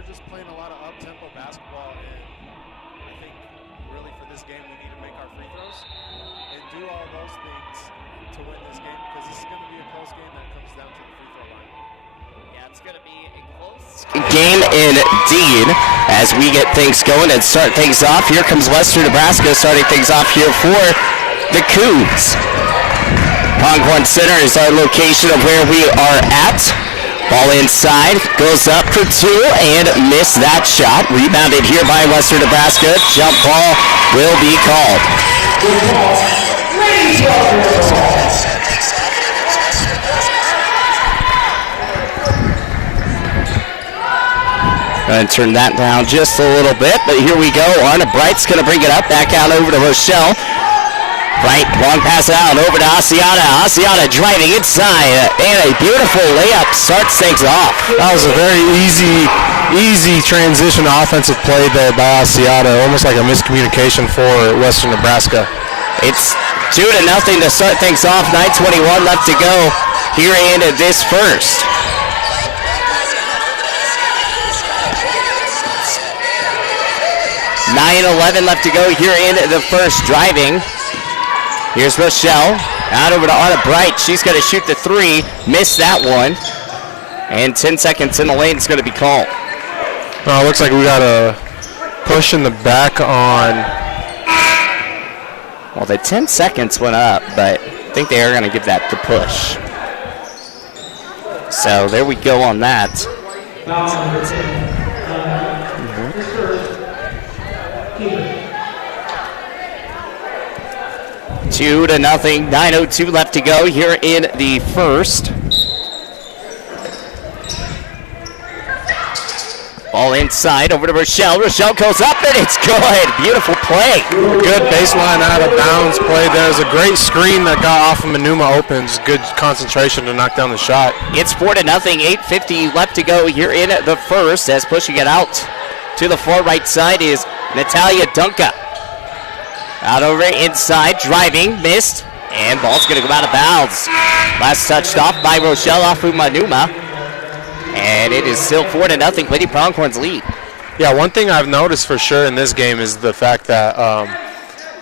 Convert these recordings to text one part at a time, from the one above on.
we're just playing a lot of up-tempo basketball, and I think really for this game we need to make our free throws and do all those things to win this game, because this is going to be a close game that comes down to the free throw line. Yeah, it's going to be a close game indeed as we get things going and start things off. Here comes Western Nebraska starting things off here for the Cougs. Pronghorn Center is our location of where we are at. Ball inside, goes up for two and missed that shot. Rebounded here by Western Nebraska. Jump ball will be called. Going to turn that down just a little bit, but here we go. Arna Bright's going to bring it up, back out over to Rochelle. Bright, long pass out over to Asiata. Asiata driving inside, and a beautiful layup starts things off. That was a very easy transition offensive play there by Asiata, almost like a miscommunication for Western Nebraska. It's 2-0 to start things off. 9:21 left to go here in this first. $9:11 left to go here in the first. Driving. Here's Rochelle. Out over to Arna Bright. She's going to shoot the three. Missed that one. And 10 seconds in the lane is going to be called. It looks like we got a push in the back on. Well, the 10 seconds went up, but I think they are going to give that the push. So there we go on that. 2-0, 9:02 left to go here in the first. Ball inside over to Rochelle. Rochelle goes up and it's good. Beautiful play. Good baseline out of bounds play. There's a great screen that got off of Manuma opens. Good concentration to knock down the shot. It's 4-0, 8:50 left to go here in the first, as pushing it out to the far right side is Natalia Dunka. Out over inside, driving, missed, and ball's going to go out of bounds. Last touched off by Rochelle off of Manuma, and it is still 4-0, Lady Pronghorn's lead. Yeah, one thing I've noticed for sure in this game is the fact that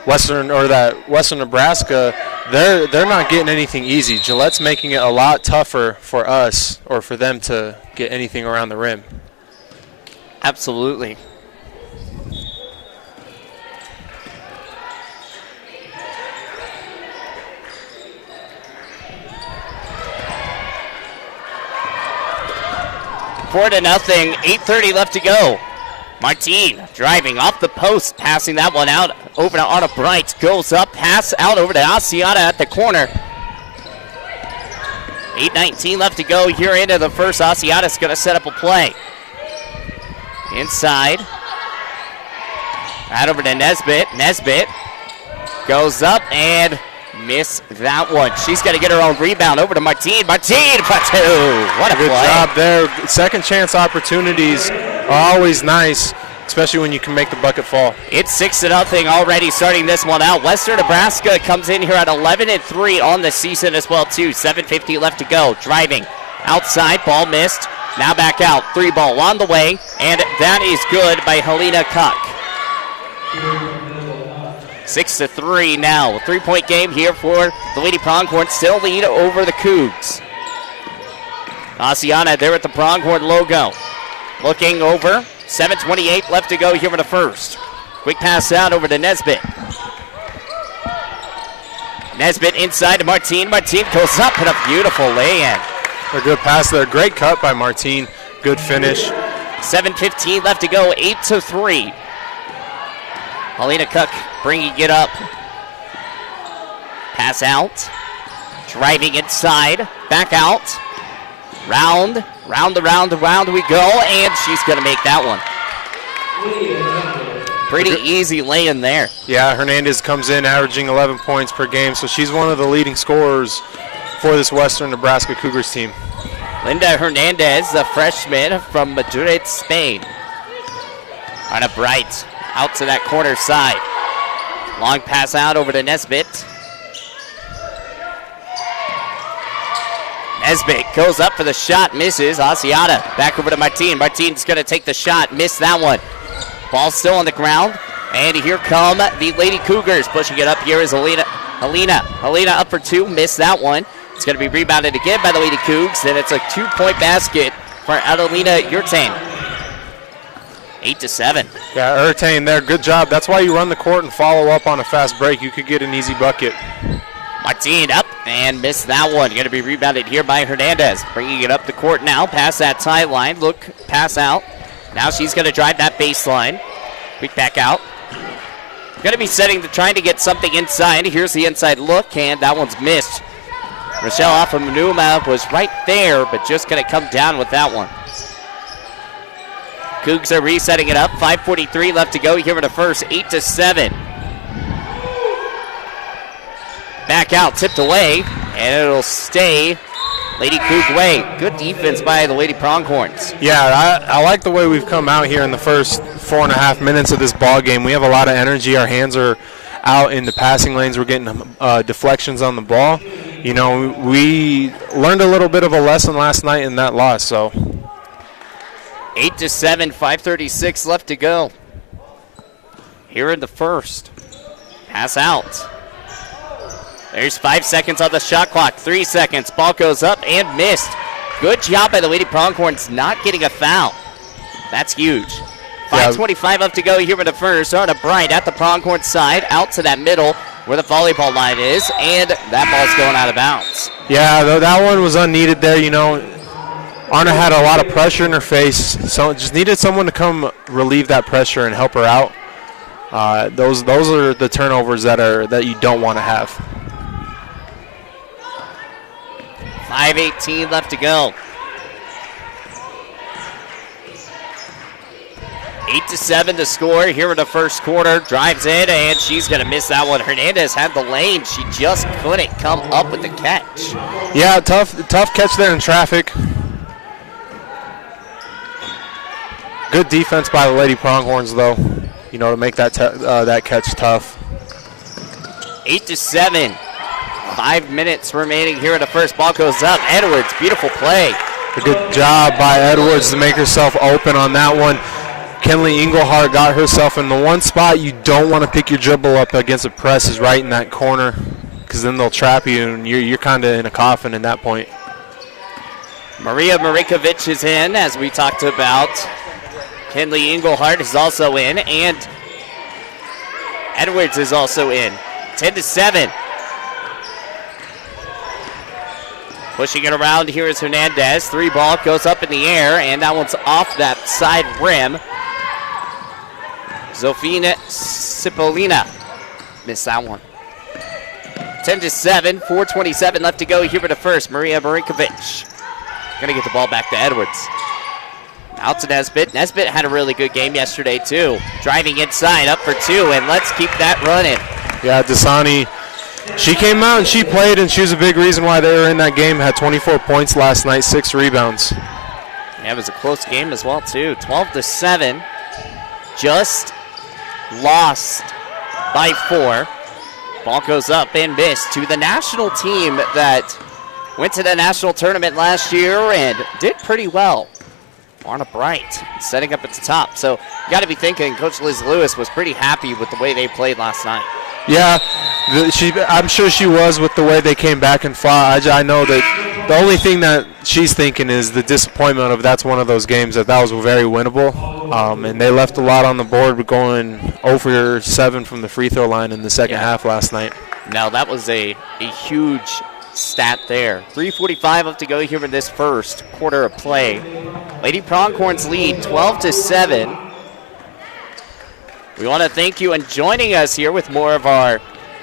Western Nebraska, they're not getting anything easy. Gillette's making it a lot tougher for us or for them to get anything around the rim. Absolutely. 4-0, 8:30 left to go. Martine driving off the post, passing that one out over to Arna Bright. Goes up, pass out over to Asiata at the corner. 8:19 left to go here into the first. Asiata's going to set up a play. Inside. Out over to Nesbitt. Nesbitt goes up and miss that one. She's got to get her own rebound over to Martine. Martine for two. What a good play. job there. Second chance opportunities are always nice, especially when you can make the bucket fall. It's 6-0 already starting this one out. Western Nebraska comes in here at 11-3 on the season as well too. 7:50 left to go. Driving outside, ball missed. Now back out. 3 ball on the way, and that is good by Helena Kuck. 6-3 now. A 3-point game here for the Lady Pronghorn. Still lead over the Cougs. Asiana there at the Pronghorn logo. Looking over. 7:28 left to go here for the first. Quick pass out over to Nesbitt. Nesbitt inside to Martine. Martine goes up and a beautiful lay-in. A good pass there. Great cut by Martine. Good finish. 7:15 left to go. 8-3. Helena Kuck bringing it up. Pass out. Driving inside. Back out. Round we go, and she's going to make that one. Pretty easy lay-in there. Yeah, Hernandez comes in averaging 11 points per game, so she's one of the leading scorers for this Western Nebraska Cougars team. Linda Hernandez, the freshman from Madrid, Spain. Arna Bright out to that corner side. Long pass out over to Nesbitt. Nesbitt goes up for the shot, misses. Asiata back over to Martin. Martin's going to take the shot, missed that one. Ball still on the ground, and here come the Lady Cougars. Pushing it up here is Helena up for two, missed that one. It's going to be rebounded again by the Lady Cougs, and it's a 2-point basket for Adelina Yurtain. 8-7. Yeah, Yurtain there, good job. That's why you run the court and follow up on a fast break. You could get an easy bucket. Martin up and missed that one. Going to be rebounded here by Hernandez. Bringing it up the court now, past that tie line. Look, pass out. Now she's going to drive that baseline. Quick back out. Going to be trying to get something inside. Here's the inside look, and that one's missed. Rochelle Afamanuma was right there, but just going to come down with that one. Cougs are resetting it up. 5:43 left to go here in the first. 8-7. Back out, tipped away, and it'll stay Lady Coug way. Good defense by the Lady Pronghorns. Yeah, I like the way we've come out here in the first 4.5 minutes of this ball game. We have a lot of energy. Our hands are out in the passing lanes. We're getting deflections on the ball. You know, we learned a little bit of a lesson last night in that loss. So 8-7, 5:36 left to go here in the first. Pass out. There's 5 seconds on the shot clock. 3 seconds. Ball goes up and missed. Good job by the Lady Pronghorns not getting a foul. That's huge. 5:25 left to go here in the first. Arna Bright at the Pronghorn side, out to that middle where the volleyball line is, and that ball's going out of bounds. Yeah, that one was unneeded there. You know, Arna had a lot of pressure in her face, so just needed someone to come relieve that pressure and help her out. Those are the turnovers that you don't want to have. 5:18 left to go. 8-7 to score here in the first quarter. Drives in, and she's going to miss that one. Hernandez had the lane. She just couldn't come up with the catch. Yeah, tough catch there in traffic. Good defense by the Lady Pronghorns, though, you know, to make that catch tough. 8-7. 5 minutes remaining here in the first. Ball goes up. Edwards, beautiful play. A good job by Edwards to make herself open on that one. Kenley Engelhardt got herself in the one spot you don't want to pick your dribble up against a press is right in that corner, because then they'll trap you and you're kind of in a coffin at that point. Maria Marikovic is in, as we talked about. Kenley Engelhardt is also in, and Edwards is also in. 10-7. Pushing it around here is Hernandez. 3 ball goes up in the air, and that one's off that side rim. Zofina Cipollina missed that one. 10-7, 4:27 left to go here in the first. Maria Marinkovic gonna get the ball back to Edwards. Out to Nesbitt. Nesbitt had a really good game yesterday too. Driving inside, up for 2, and let's keep that running. Yeah, Dasani, she came out and she played, and she was a big reason why they were in that game. Had 24 points last night, 6 rebounds. Yeah, it was a close game as well too. 12-7. Just lost by 4. Ball goes up and missed to the national team that went to the national tournament last year and did pretty well. Arna Bright setting up at the top. So you got to be thinking Coach Liz Lewis was pretty happy with the way they played last night. Yeah, I'm sure she was with the way they came back and fought. I know that the only thing that she's thinking is the disappointment of that's one of those games that was very winnable. And they left a lot on the board going 0 for 7 from the free throw line in the second half last night. No, that was a huge stat there. 3:45 left to go here in this first quarter of play. Lady Pronghorns lead 12-7. We want to thank you and joining us here with more of our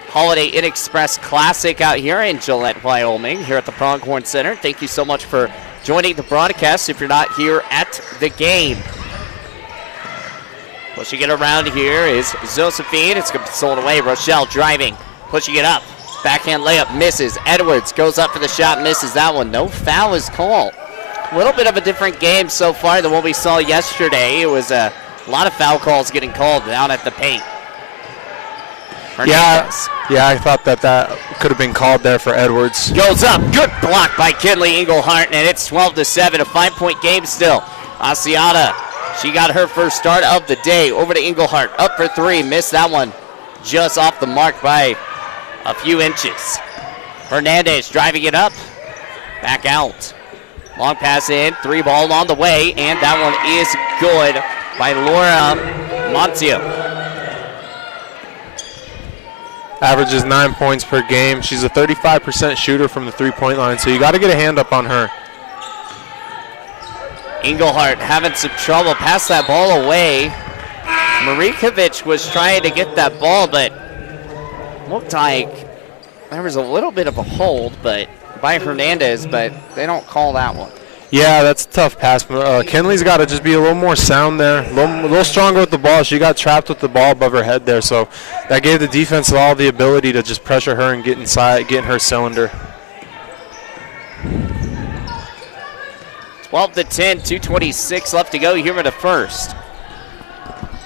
Holiday Inn Express Classic out here in Gillette, Wyoming, here at the Pronghorn Center. Thank you so much for joining the broadcast if you're not here at the game. Pushing it around here is Josephine. It's going to be sold away. Rochelle driving, pushing it up. Backhand layup misses. Edwards goes up for the shot, misses that one. No foul is called. A little bit of a different game so far than what we saw yesterday. It was a lot of foul calls getting called down at the paint. Hernandez. Yeah, I thought that could have been called there for Edwards. Goes up. Good block by Kinley Englehart, and it's 12-7, a 5-point game still. Asiata, she got her first start of the day. Over to Englehart. Up for three. Missed that one. Just off the mark by a few inches. Hernandez driving it up. Back out. Long pass in. 3 ball on the way, and that one is good by Laura Montio. Averages 9 points per game. She's a 35% shooter from the 3-point line, so you got to get a hand up on her. Englehart having some trouble. Passed that ball away. Marikovic was trying to get that ball, but looked like there was a little bit of a hold by Hernandez, but they don't call that one. Yeah, that's a tough pass. Kinley's got to just be a little more sound there, a little stronger with the ball. She got trapped with the ball above her head there, so that gave the defense all the ability to just pressure her and get inside, get in her cylinder. 12-10, 2:26 left to go here in the first.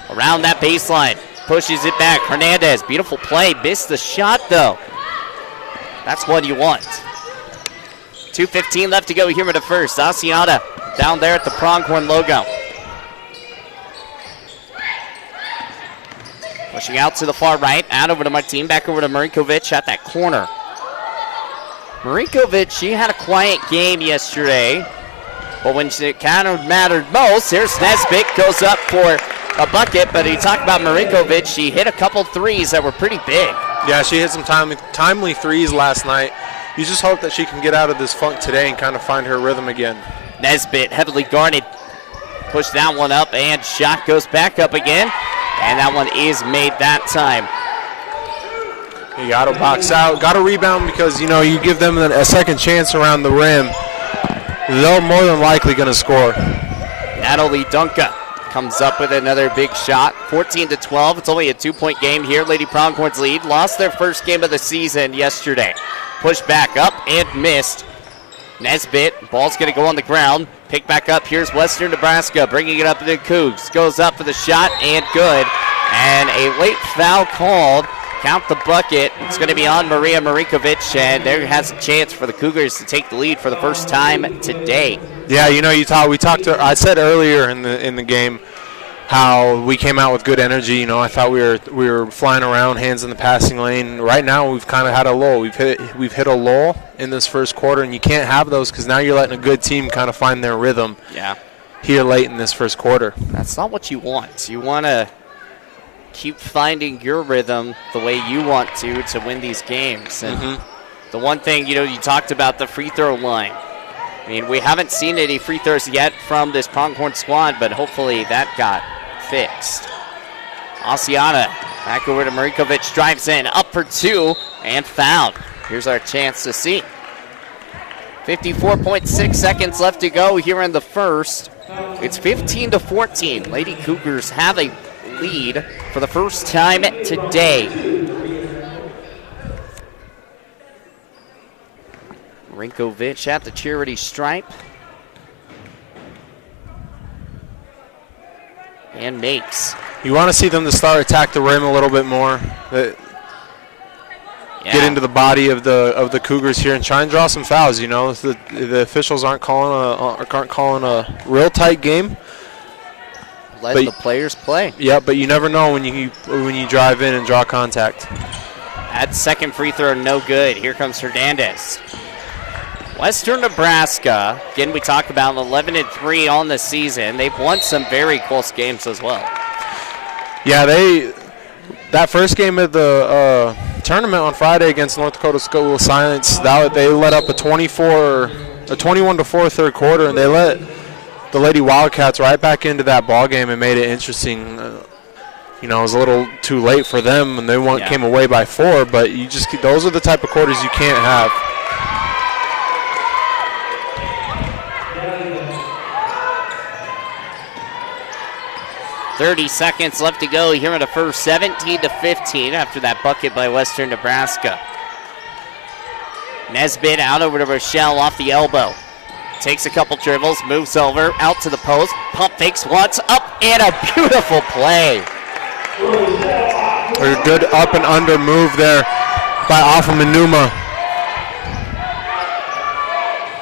Around that baseline, pushes it back. Hernandez, beautiful play, missed the shot though. That's what you want. 2:15 left to go here in the first. Asiata down there at the pronghorn logo. Pushing out to the far right, out over to Martin, back over to Marikovic at that corner. Marikovic, she had a quiet game yesterday, but when it kind of mattered most, here's Nesbitt, goes up for a bucket, but you talk about Marikovic, she hit a couple threes that were pretty big. Yeah, she hit some timely threes last night. You just hope that she can get out of this funk today and kind of find her rhythm again. Nesbitt heavily guarded. Push that one up, and shot goes back up again. And that one is made that time. You got to box out. Got to rebound because, you know, you give them a second chance around the rim. They're more than likely going to score. Natalie Dunca comes up with another big shot. 14-12. It's only a 2-point game here. Lady Pronghorns lead. Lost their first game of the season yesterday. Push back up and missed. Nesbitt, ball's going to go on the ground. Pick back up. Here's Western Nebraska bringing it up to the Cougs. Goes up for the shot and good. And a late foul called. Count the bucket. It's going to be on Maria Marikovic, and there has a chance for the Cougars to take the lead for the first time today. Yeah, you know, I said earlier in the game how we came out with good energy. You know, I thought we were flying around, hands in the passing lane. Right now, we've kind of had a lull. We've hit a lull in this first quarter, and you can't have those because now you're letting a good team kind of find their rhythm. Yeah. Here late in this first quarter. That's not what you want. You want to keep finding your rhythm the way you want to win these games. And the one thing, you know, you talked about the free throw line. I mean, we haven't seen any free throws yet from this Pronghorn squad, but hopefully that got fixed. Asiata back over to Marikovic, drives in, up for two, and fouled. Here's our chance to see. 54.6 seconds left to go here in the first. It's 15-14. Lady Cougars have a lead for the first time today. Marinkovic at the charity stripe. And makes. You want to see them to start attack the rim a little bit more. Get into the body of the Cougars here and try and draw some fouls. You know, the officials aren't calling a real tight game. Let the players play. Yeah, but you never know when you drive in and draw contact. That second free throw, no good. Here comes Hernandez. Western Nebraska, again, we talked about 11-3 on the season. They've won some very close games as well. Yeah, that first game of the tournament on Friday against North Dakota School of Science, they let up a 21-4 third quarter, and they let the Lady Wildcats right back into that ball game and made it interesting. You know, it was a little too late for them, and they came away by 4. But those are the type of quarters you can't have. 30 seconds left to go here in the first, 17-15 after that bucket by Western Nebraska. Nesbitt out over to Rochelle off the elbow. Takes a couple dribbles, moves over, out to the post, pump fakes once, up, and a beautiful play. A good up and under move there by Afamanuma.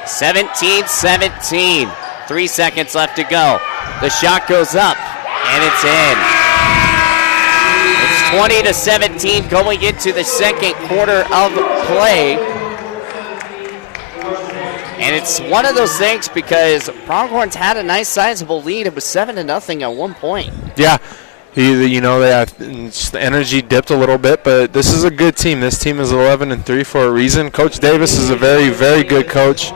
17-17. 3 seconds left to go. The shot goes up, and it's in. It's 20-17 going into the second quarter of play. And it's one of those things because Pronghorns had a nice sizable lead. It was 7-0 at one point. Yeah. The energy dipped a little bit, but this is a good team. This team is 11-3 for a reason. Coach Davis is a very, very good coach.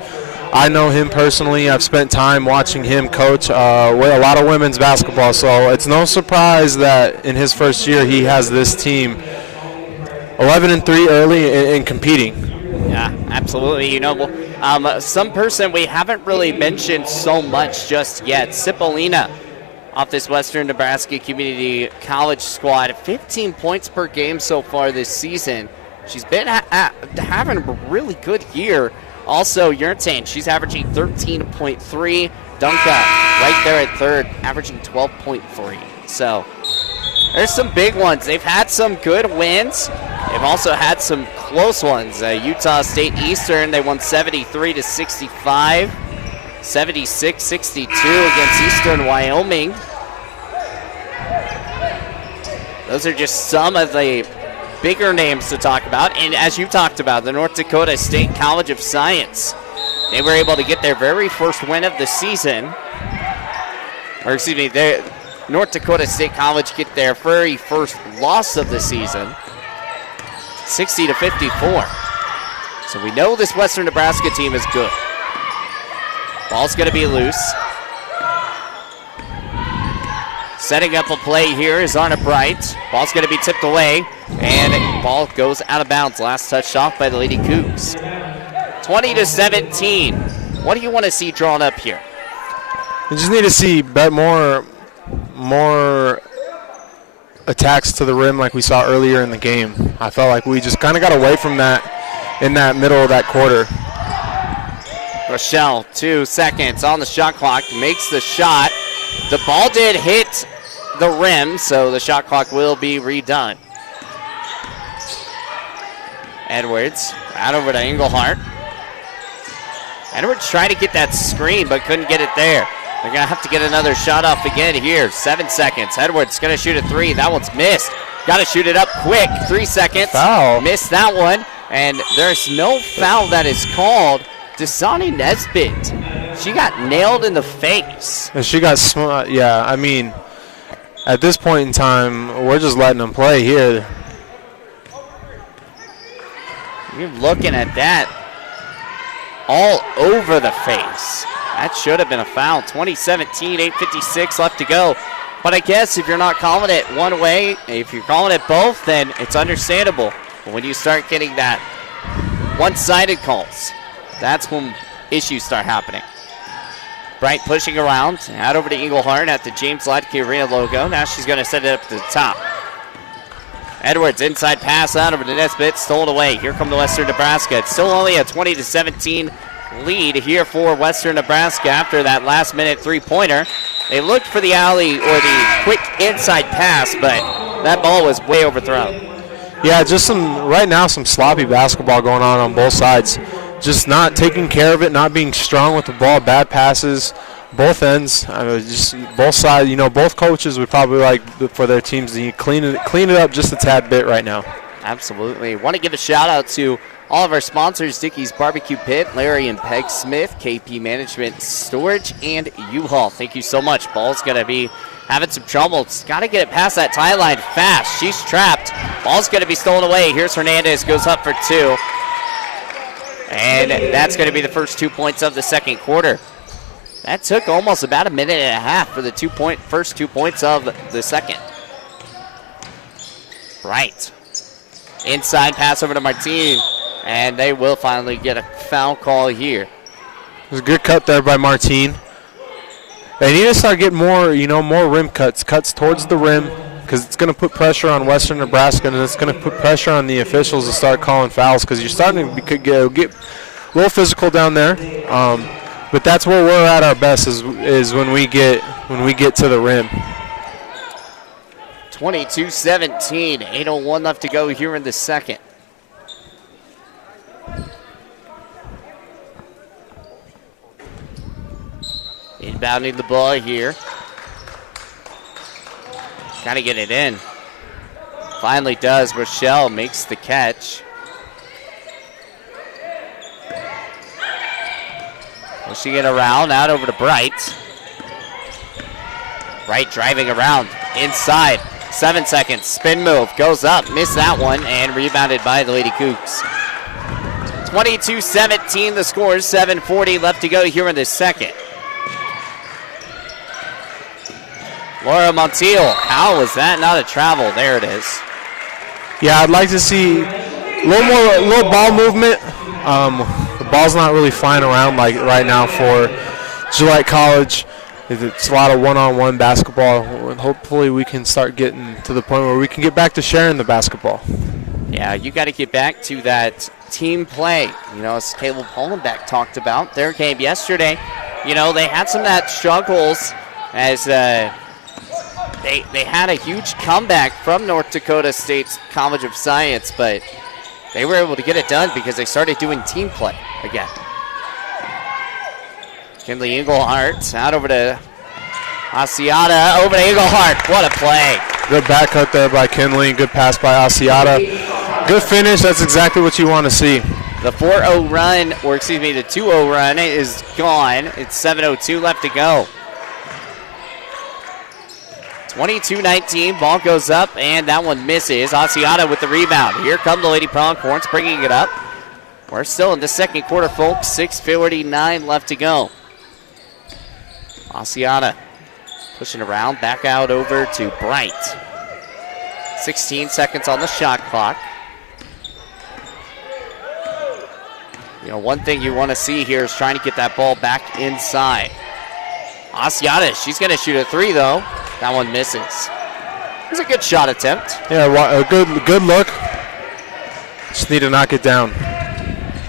I know him personally. I've spent time watching him coach a lot of women's basketball, so it's no surprise that in his first year he has this team 11-3 early and competing. Yeah, absolutely. Some person we haven't really mentioned so much just yet, Cipollina, off this Western Nebraska Community College squad. 15 points per game so far this season. She's been having a really good year. Also, Yurtain, she's averaging 13.3. Dunca right there at third, averaging 12.3. So there's some big ones. They've had some good wins. They've also had some close ones. Utah State Eastern, they won 73-65. 76-62 against Eastern Wyoming. Those are just some of the bigger names to talk about. And as you talked about, the North Dakota State College of Science, they were able to get their very first win of the season. Or excuse me, North Dakota State College get their very first loss of the season, 60-54. So we know this Western Nebraska team is good. Ball's going to be loose. Setting up a play here is Arna Bright. Ball's going to be tipped away, and ball goes out of bounds. Last touched off by the Lady Cougs. 20-17. What do you want to see drawn up here? We just need to see more attacks to the rim like we saw earlier in the game. I felt like we just kind of got away from that in that middle of that quarter. Rochelle, 2 seconds on the shot clock, makes the shot. The ball did hit the rim, so the shot clock will be redone. Edwards out over to Engelhart. Edwards tried to get that screen, but couldn't get it there. They're going to have to get another shot off again here. 7 seconds. Edwards going to shoot a 3. That one's missed. Got to shoot it up quick. 3 seconds. Foul. Missed that one. And there's no foul that is called. Dasani Nesbitt, she got nailed in the face. And she got yeah, I mean, at this point in time, we're just letting them play here. You're looking at that all over the face. That should have been a foul. 20-17, 8:56 left to go. But I guess if you're not calling it one way, if you're calling it both, then it's understandable. But when you start getting that one-sided calls, that's when issues start happening. Bright pushing around, out over to Engelhart at the James Latke Arena logo. Now she's going to set it up to the top. Edwards, inside pass out over to Nesbitt, stolen away. Here come the Western Nebraska. It's still only a 20-17 lead here for Western Nebraska after that last-minute three-pointer. They looked for the alley or the quick inside pass, but that ball was way overthrown. Yeah, just right now some sloppy basketball going on both sides. Just not taking care of it, not being strong with the ball, bad passes, both ends. Just both sides. Both coaches would probably like for their teams to clean it up just a tad bit right now. Absolutely. Want to give a shout out to all of our sponsors: Dickey's Barbecue Pit, Larry and Peg Smith, KP Management Storage, and U-Haul. Thank you so much. Ball's going to be having some trouble. It's got to get it past that tie line fast. She's trapped. Ball's going to be stolen away. Here's Hernandez, goes up for 2. And that's going to be the first 2 points of the second quarter. That took almost about a minute and a half for the first 2 points of the second. Bright. Inside pass over to Martin. And they will finally get a foul call here. It was a good cut there by Martin. They need to start getting more rim cuts towards the rim, because it's going to put pressure on Western Nebraska, and it's going to put pressure on the officials to start calling fouls, because you're starting to get a little physical down there. But that's where we're at our best is when we get to the rim. 22-17, 8:01 left to go here in the second. Inbounding the ball here. Got to get it in. Finally does. Rochelle makes the catch. Pushing it around, out over to Bright. Bright driving around, inside. 7 seconds, spin move, goes up, missed that one, and rebounded by the Lady Cougs. 22-17 the score, 7:40 left to go here in the second. Laura Montiel, how was that not a travel? There it is. Yeah, I'd like to see a little ball movement. The ball's not really flying around like right now for Gillette College. It's a lot of one-on-one basketball. Hopefully we can start getting to the point where we can get back to sharing the basketball. Yeah, you got to get back to that team play. You know, as Caleb Hollenbeck talked about their game yesterday, you know, they had some of that struggles as they had a huge comeback from North Dakota State's College of Science, but they were able to get it done because they started doing team play again. Kinley Englehart out over to Asiata, over to Englehart. What a play. Good back cut there by Kinley. Good pass by Asiata. Good finish. That's exactly what you want to see. The 4-0 run, or excuse me, the 2-0 run is gone. It's 7:02 left to go. 22-19, ball goes up, and that one misses. Asiata with the rebound. Here come the Lady Pronghorns bringing it up. We're still in the second quarter, folks. 6:49 left to go. Asiata pushing around, back out over to Bright. 16 seconds on the shot clock. You know, one thing you want to see here is trying to get that ball back inside. Asiata, she's going to shoot a three, though. That one misses. It was a good shot attempt. Yeah, a good look. Just need to knock it down.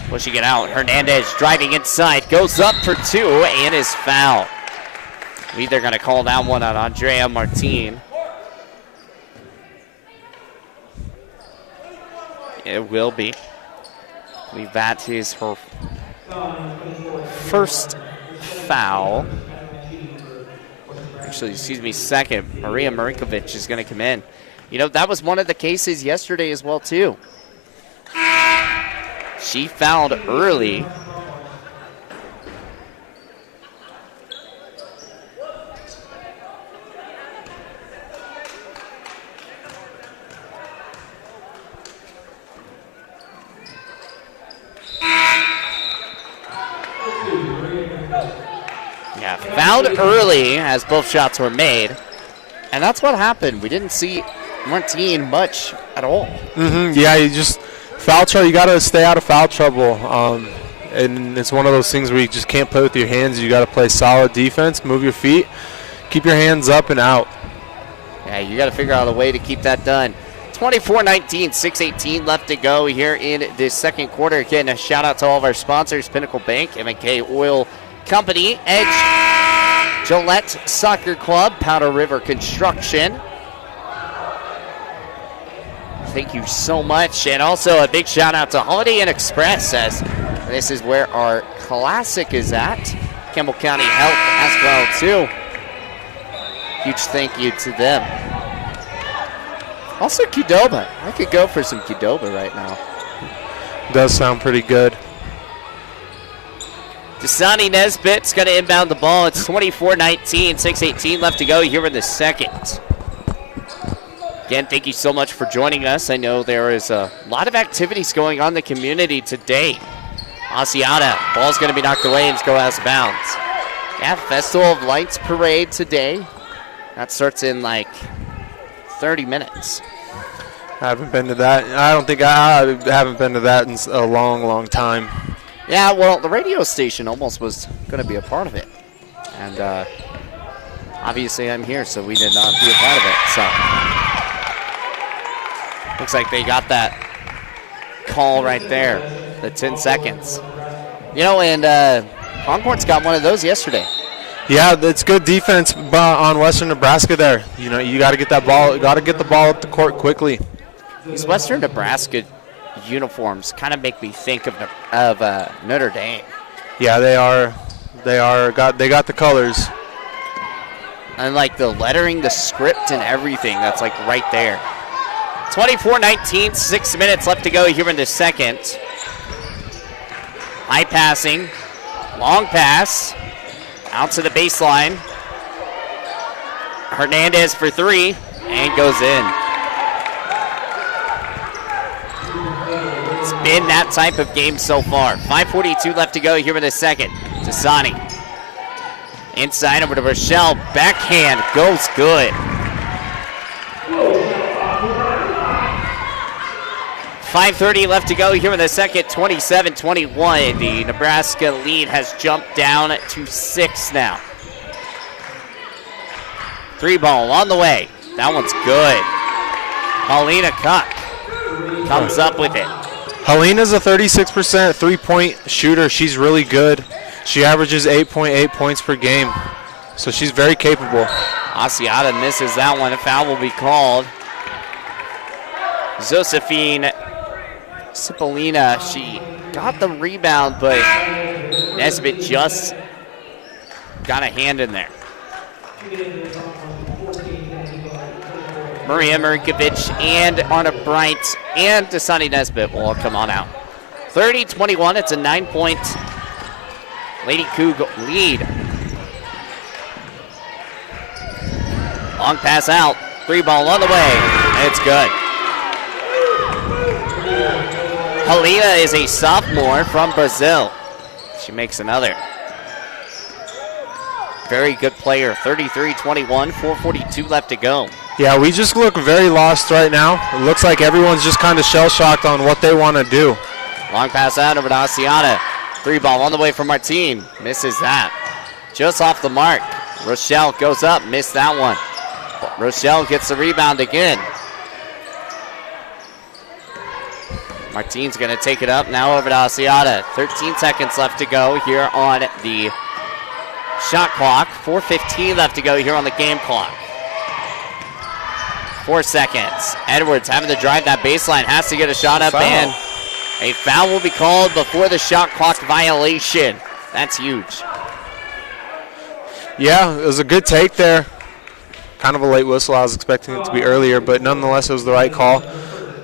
Pushing it out. Hernandez driving inside. Goes up for two and is fouled. I believe they're going to call that one on Andrea Martin. It will be. I believe that is her first foul. Actually, excuse me, second. Maria Marinkovic is going to come in. You know, that was one of the cases yesterday as well, too. She fouled early. Yeah, fouled early as both shots were made. And that's what happened. We didn't see Martin much at all. Yeah, you just foul trouble. You got to stay out of foul trouble. And it's one of those things where you just can't play with your hands. You got to play solid defense, move your feet, keep your hands up and out. Yeah, you got to figure out a way to keep that done. 24-19, 6:18 left to go here in this second quarter. Again, a shout out to all of our sponsors: Pinnacle Bank, M&K Oil Company, Edge, Gillette Soccer Club, Powder River Construction. Thank you so much. And also a big shout out to Holiday Inn Express, as this is where our classic is at. Campbell County Health as well, too. Huge thank you to them. Also Qdoba. I could go for some Qdoba right now. Does sound pretty good. Dasani Nesbitt's going to inbound the ball. It's 24-19, 6:18 left to go here in the second. Again, thank you so much for joining us. I know there is a lot of activities going on in the community today. Asiata, ball's going to be knocked away and go out of bounds. Yeah, Festival of Lights parade today. That starts in like 30 minutes. I haven't been to that. I don't think I haven't been to that in a long, long time. Yeah, well, the radio station almost was going to be a part of it. And obviously I'm here, so we did not be a part of it. So looks like they got that call right there, the 10 seconds. You know, and Longhorns got one of those yesterday. Yeah, it's good defense on Western Nebraska there. You know, you got to get that ball. Got to get the ball up the court quickly. These Western Nebraska uniforms kind of make me think of Notre Dame. Yeah, they are. They got the colors. And like the lettering, the script, and everything that's like right there. 24-19, 6 minutes left to go here in the second. High passing, long pass, out to the baseline. Hernandez for three, and goes in. It's been that type of game so far. 5:42 left to go here in the second. Tasani. Inside over to Rochelle. Backhand goes good. 5:30 left to go here in the second. 27-21. The Nebraska lead has jumped down to 6 now. 3 ball on the way. That one's good. Paulina Cuck comes up with it. Helena's a 36% three-point shooter. She's really good. She averages 8.8 points per game, so she's very capable. Asiata misses that one. A foul will be called. Josephine Cipollina, she got the rebound, but Nesbitt just got a hand in there. Maria Marikovic and Anna Bryant and Dasani Nesbitt will all come on out. 30-21, it's a 9-point Lady Coug lead. Long pass out, 3 ball on the way, and it's good. Helena is a sophomore from Brazil. She makes another. Very good player, 33-21, 4:42 left to go. Yeah, we just look very lost right now. It looks like everyone's just kind of shell-shocked on what they want to do. Long pass out over to Asiata. 3 ball on the way from Martine. Misses that. Just off the mark. Rochelle goes up, missed that one. Rochelle gets the rebound again. Martine's going to take it up now over to Asiata. 13 seconds left to go here on the shot clock. 4:15 left to go here on the game clock. 4 seconds. Edwards having to drive that baseline, has to get a shot up, and a foul will be called before the shot clock violation. That's huge. Yeah, it was a good take there. Kind of a late whistle. I was expecting it to be earlier, but nonetheless, it was the right call.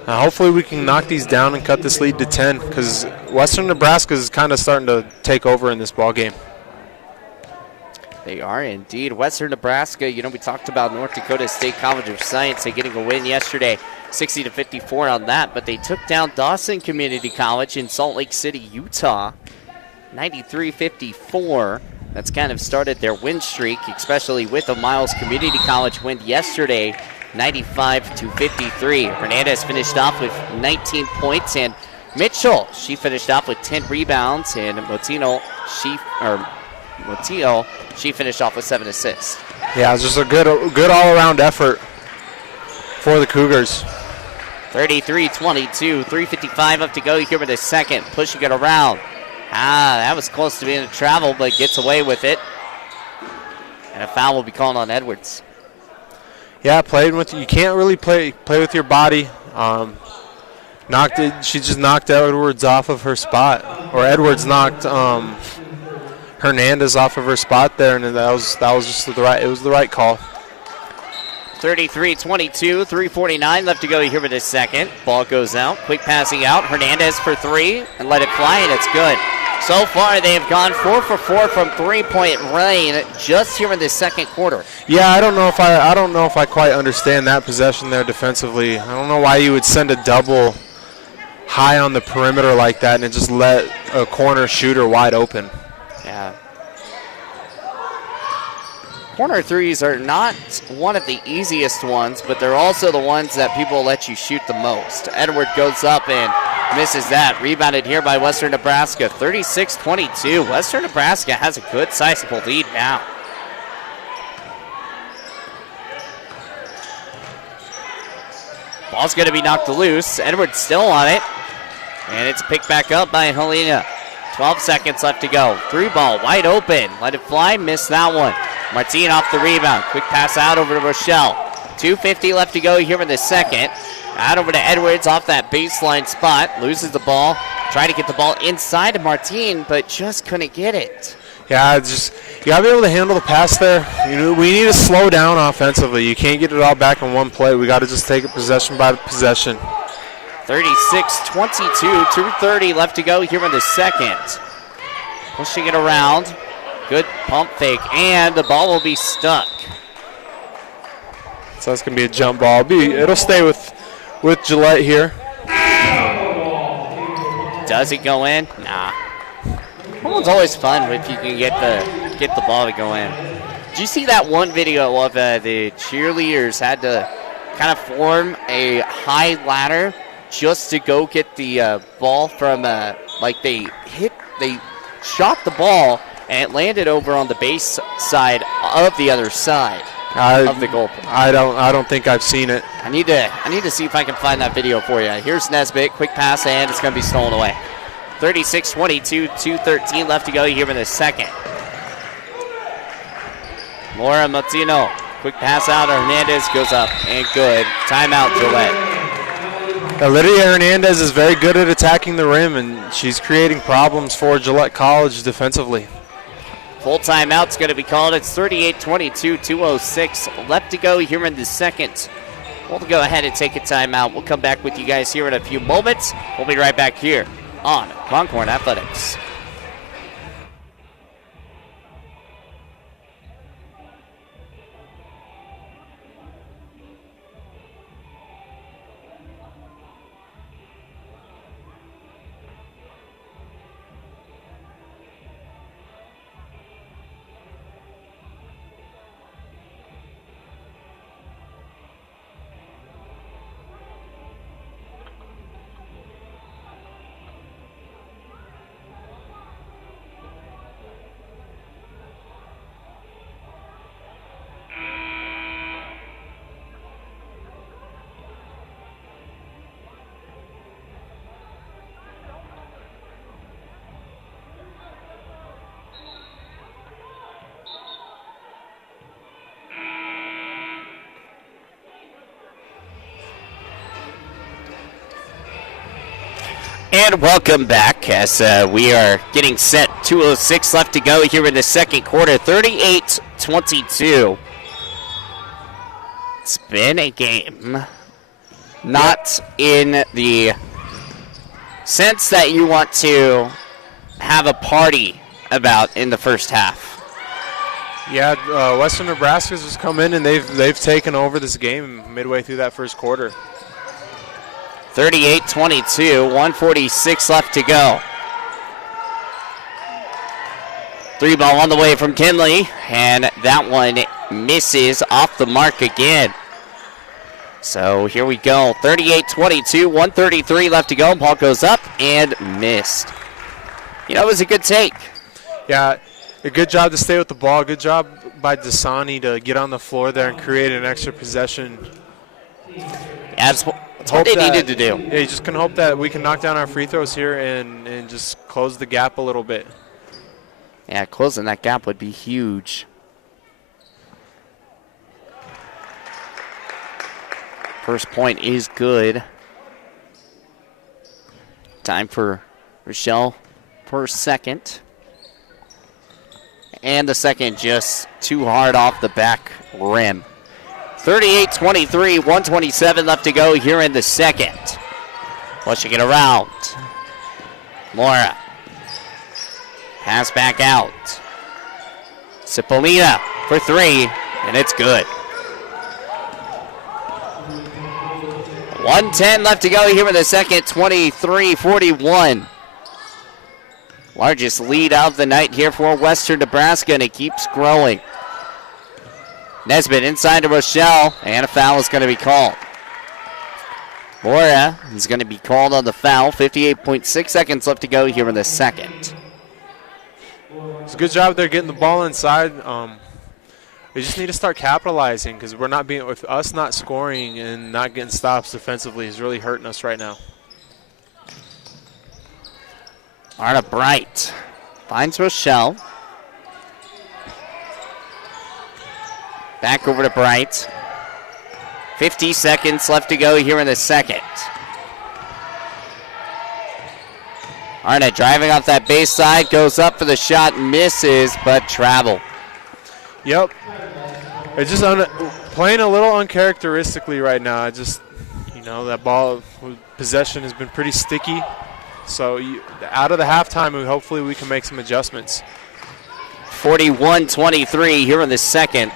Hopefully we can knock these down and cut this lead to 10, because Western Nebraska is kind of starting to take over in this ball game. They are indeed. Western Nebraska, you know, we talked about North Dakota State College of Science. They getting a win yesterday, 60-54 on that, but they took down Dawson Community College in Salt Lake City, Utah, 93-54. That's kind of started their win streak, especially with a Miles Community College win yesterday, 95-53. Hernandez finished off with 19 points, and Mitchell, she finished off with 10 rebounds, and Motino, she finished off with 7 assists. Yeah, it was just a good all-around effort for the Cougars. 33-22, 3:55 up to go here with a second. Pushing it around. That was close to being a travel, but gets away with it. And a foul will be called on Edwards. Yeah, you can't really play with your body. She just knocked Edwards off of her spot, or Edwards knocked Hernandez off of her spot there, and that was just the right call. 33-22, 3:49 left to go here with a second. Ball goes out, quick passing out. Hernandez for 3 and let it fly, and it's good. So far, they have gone 4 for 4 from three-point range just here in the second quarter. Yeah, I don't know if I quite understand that possession there defensively. I don't know why you would send a double high on the perimeter like that and just let a corner shooter wide open. Yeah. Corner threes are not one of the easiest ones, but they're also the ones that people let you shoot the most. Edward goes up and misses that. Rebounded here by Western Nebraska, 36-22. Western Nebraska has a good sizable lead now. Ball's going to be knocked loose. Edwards still on it, and it's picked back up by Helena. 12 seconds left to go. Three ball, wide open. Let it fly, missed that one. Martin off the rebound. Quick pass out over to Rochelle. 2:50 left to go here in the second. Out over to Edwards off that baseline spot. Loses the ball. Tried to get the ball inside to Martin, but just couldn't get it. Yeah, you got to be able to handle the pass there. We need to slow down offensively. You can't get it all back in one play. We got to just take it possession by possession. 36-22, 2:30 left to go here in the second. Pushing it around. Good pump fake, and the ball will be stuck. So that's going to be a jump ball. It'll stay with Gillette here. Does it go in? Nah. It's always fun if you can get the ball to go in. Did you see that one video of the cheerleaders had to kind of form a high ladder just to go get the ball from they shot the ball and it landed over on the base side of the other side of the goal. I don't think I've seen it. I need to see if I can find that video for you. Here's Nesbitt, quick pass, and it's going to be stolen away. 36-22, 2:13 left to go here in the second. Laura Martino, quick pass out. Hernandez goes up and good. Timeout, Gillette. Lydia Hernandez is very good at attacking the rim, and she's creating problems for Gillette College defensively. Full timeout's going to be called. It's 38-22, 2:06 left to go here in the second. We'll go ahead and take a timeout. We'll come back with you guys here in a few moments. We'll be right back here on Pronghorn Athletics. And welcome back as we are getting set. 2:06 left to go here in the second quarter. 38-22. It's been a game not in the sense that you want to have a party about in the first half. Yeah, Western Nebraska's just come in and they've taken over this game midway through that first quarter. 38-22, 1:46 left to go. Three ball on the way from Kinley, and that one misses off the mark again. So here we go, 38-22, 1:33 left to go. Ball goes up and missed. It was a good take. Yeah, a good job to stay with the ball. Good job by Dasani to get on the floor there and create an extra possession. That's what they needed to do. Yeah, you just can hope that we can knock down our free throws here and just close the gap a little bit. Yeah, closing that gap would be huge. First point is good. Time for Rochelle for a second. And the second just too hard off the back rim. 38-23, 1:27 left to go here in the second. Pushing it around. Laura. Pass back out. Cipollina for three, and it's good. 1:10 left to go here in the second, 23-41. Largest lead of the night here for Western Nebraska, and it keeps growing. Nesbitt inside to Rochelle, and a foul is going to be called. Laura is going to be called on the foul. 58.6 seconds left to go here in the second. It's a good job there getting the ball inside. We just need to start capitalizing because with us not scoring and not getting stops defensively is really hurting us right now. Arna Bright finds Rochelle. Back over to Bright. 50 seconds left to go here in the second. Arna driving off that base side, goes up for the shot, misses, but travel. Yep. It's just playing a little uncharacteristically right now. That ball possession has been pretty sticky. So out of the halftime, hopefully we can make some adjustments. 41-23 here in the second.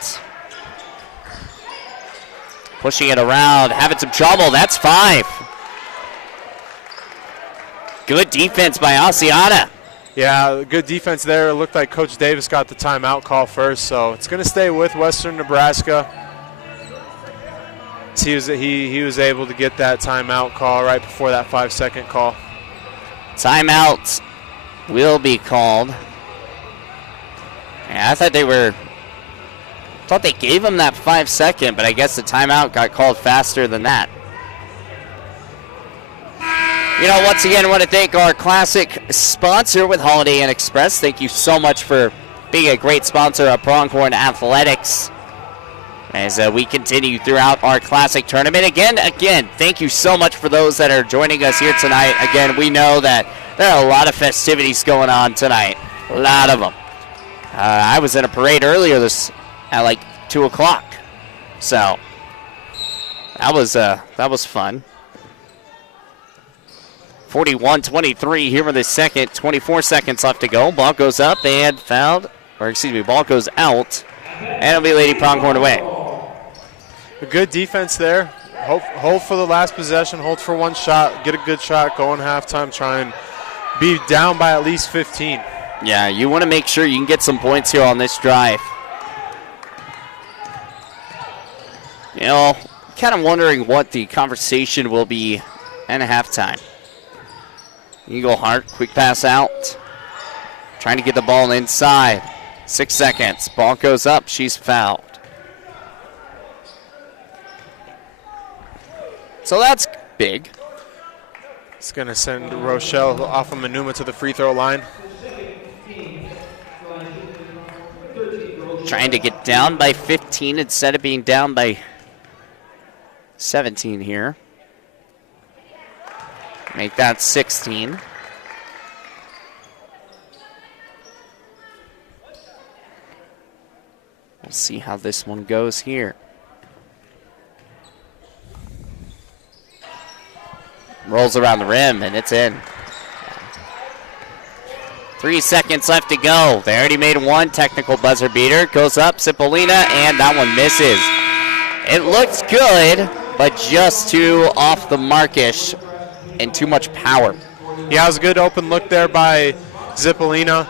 Pushing it around, having some trouble. That's 5. Good defense by Asiana. Yeah, good defense there. It looked like Coach Davis got the timeout call first, so it's going to stay with Western Nebraska. He was able to get that timeout call right before that 5-second call. Timeout will be called. Yeah, I thought they gave him that 5-second, but I guess the timeout got called faster than that. Once again, I want to thank our classic sponsor with Holiday Inn Express. Thank you so much for being a great sponsor of Pronghorn Athletics as we continue throughout our classic tournament. Again, thank you so much for those that are joining us here tonight. Again, we know that there are a lot of festivities going on tonight, a lot of them. I was in a parade earlier at like 2 o'clock, so that was fun. 41-23 here in the second. 24 seconds left to go. Ball goes up and fouled, ball goes out, and it'll be Lady Pronghorn away. A good defense there. Hold for the last possession. Hold for one shot. Get a good shot. Go in halftime. Try and be down by at least 15. Yeah, you want to make sure you can get some points here on this drive. Kind of wondering what the conversation will be at halftime. Eagle Hart, quick pass out. Trying to get the ball inside. 6 seconds. Ball goes up. She's fouled. So that's big. It's going to send Rochelle off of Manuma to the free throw line. Trying to get down by 15 instead of being down by 17 here. Make that 16. We'll see how this one goes here. Rolls around the rim, and it's in. 3 seconds left to go. They already made one technical buzzer beater. Goes up, Cipollina, and that one misses. It looks good, but just too off the markish and too much power. Yeah, it was a good open look there by Cipollina.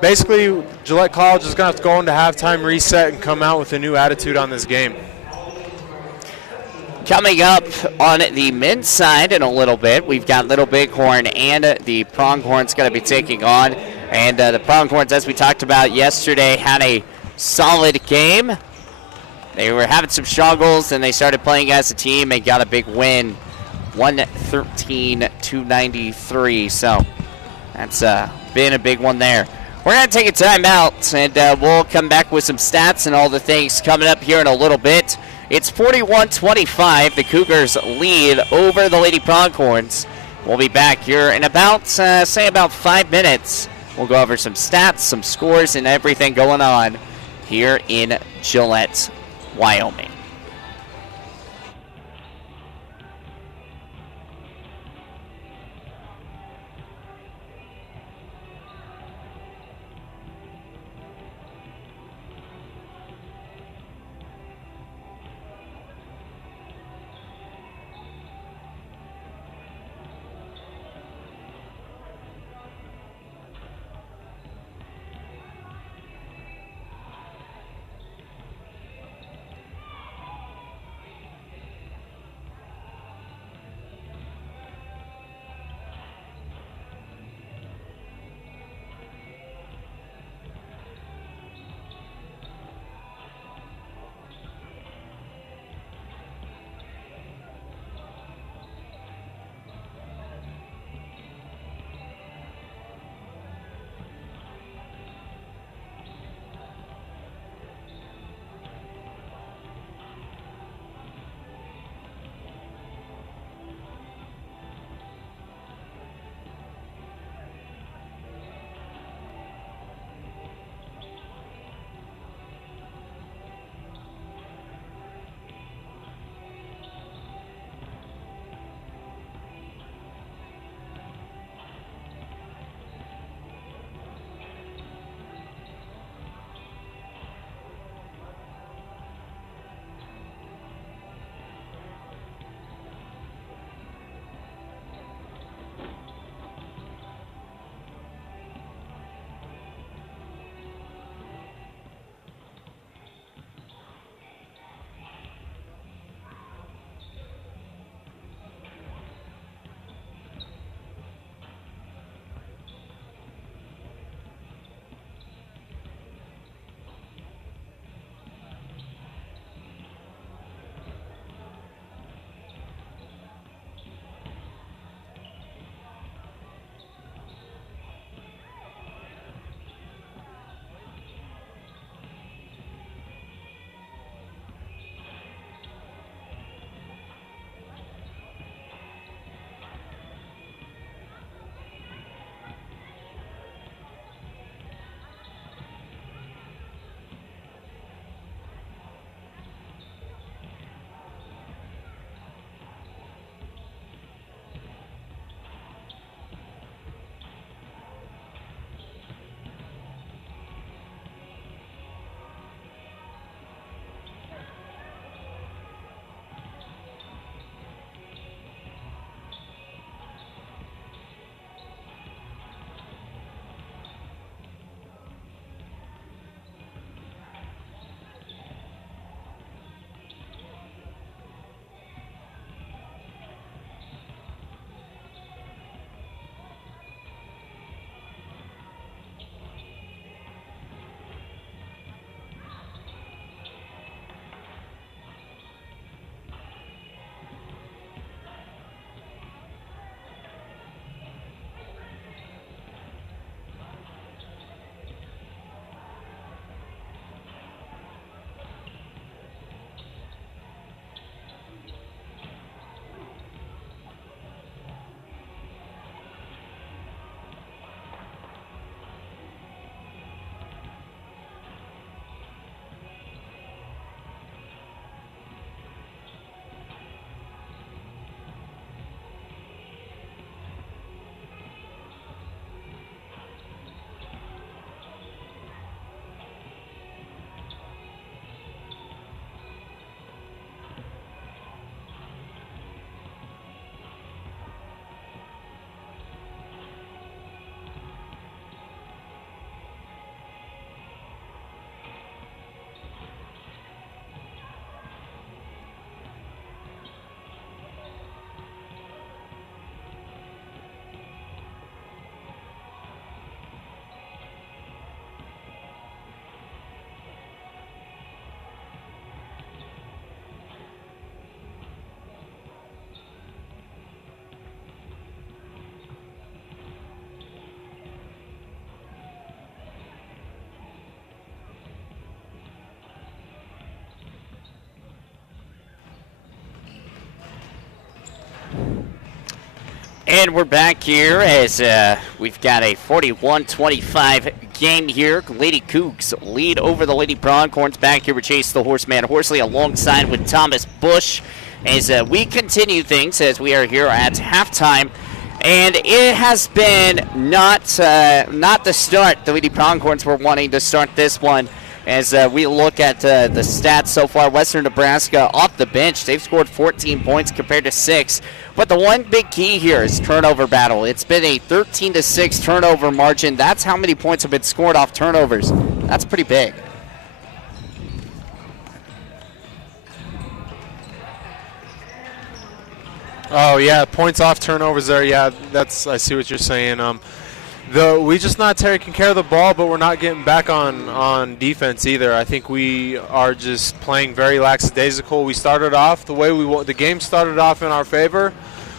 Basically, Gillette College is going to have to go into halftime reset and come out with a new attitude on this game. Coming up on the men's side in a little bit, we've got Little Bighorn and the Pronghorns going to be taking on. And the Pronghorns, as we talked about yesterday, had a solid game. They were having some struggles, and they started playing as a team and got a big win, 113-93. So that's been a big one there. We're going to take a timeout, and we'll come back with some stats and all the things coming up here in a little bit. It's 41-25. The Cougars lead over the Lady Pronghorns. We'll be back here in about 5 minutes. We'll go over some stats, some scores, and everything going on here in Gillette, Wyoming. And we're back here as we've got a 41-25 game here. Lady Cougs lead over the Lady Pronghorns. Back here with Chase the Horseman Horsley alongside with Thomas Bush as we continue things as we are here at halftime. And it has been not the start the Lady Pronghorns were wanting to start this one. As we look at the stats so far, Western Nebraska off the bench, they've scored 14 points compared to 6. But the one big key here is turnover battle. It's been a 13-6 turnover margin. That's how many points have been scored off turnovers. That's pretty big. Oh, yeah, points off turnovers there. Yeah, I see what you're saying. We just not taking care of the ball, but we're not getting back on defense either. I think we are just playing very lackadaisical. We started off the way the game started off in our favor.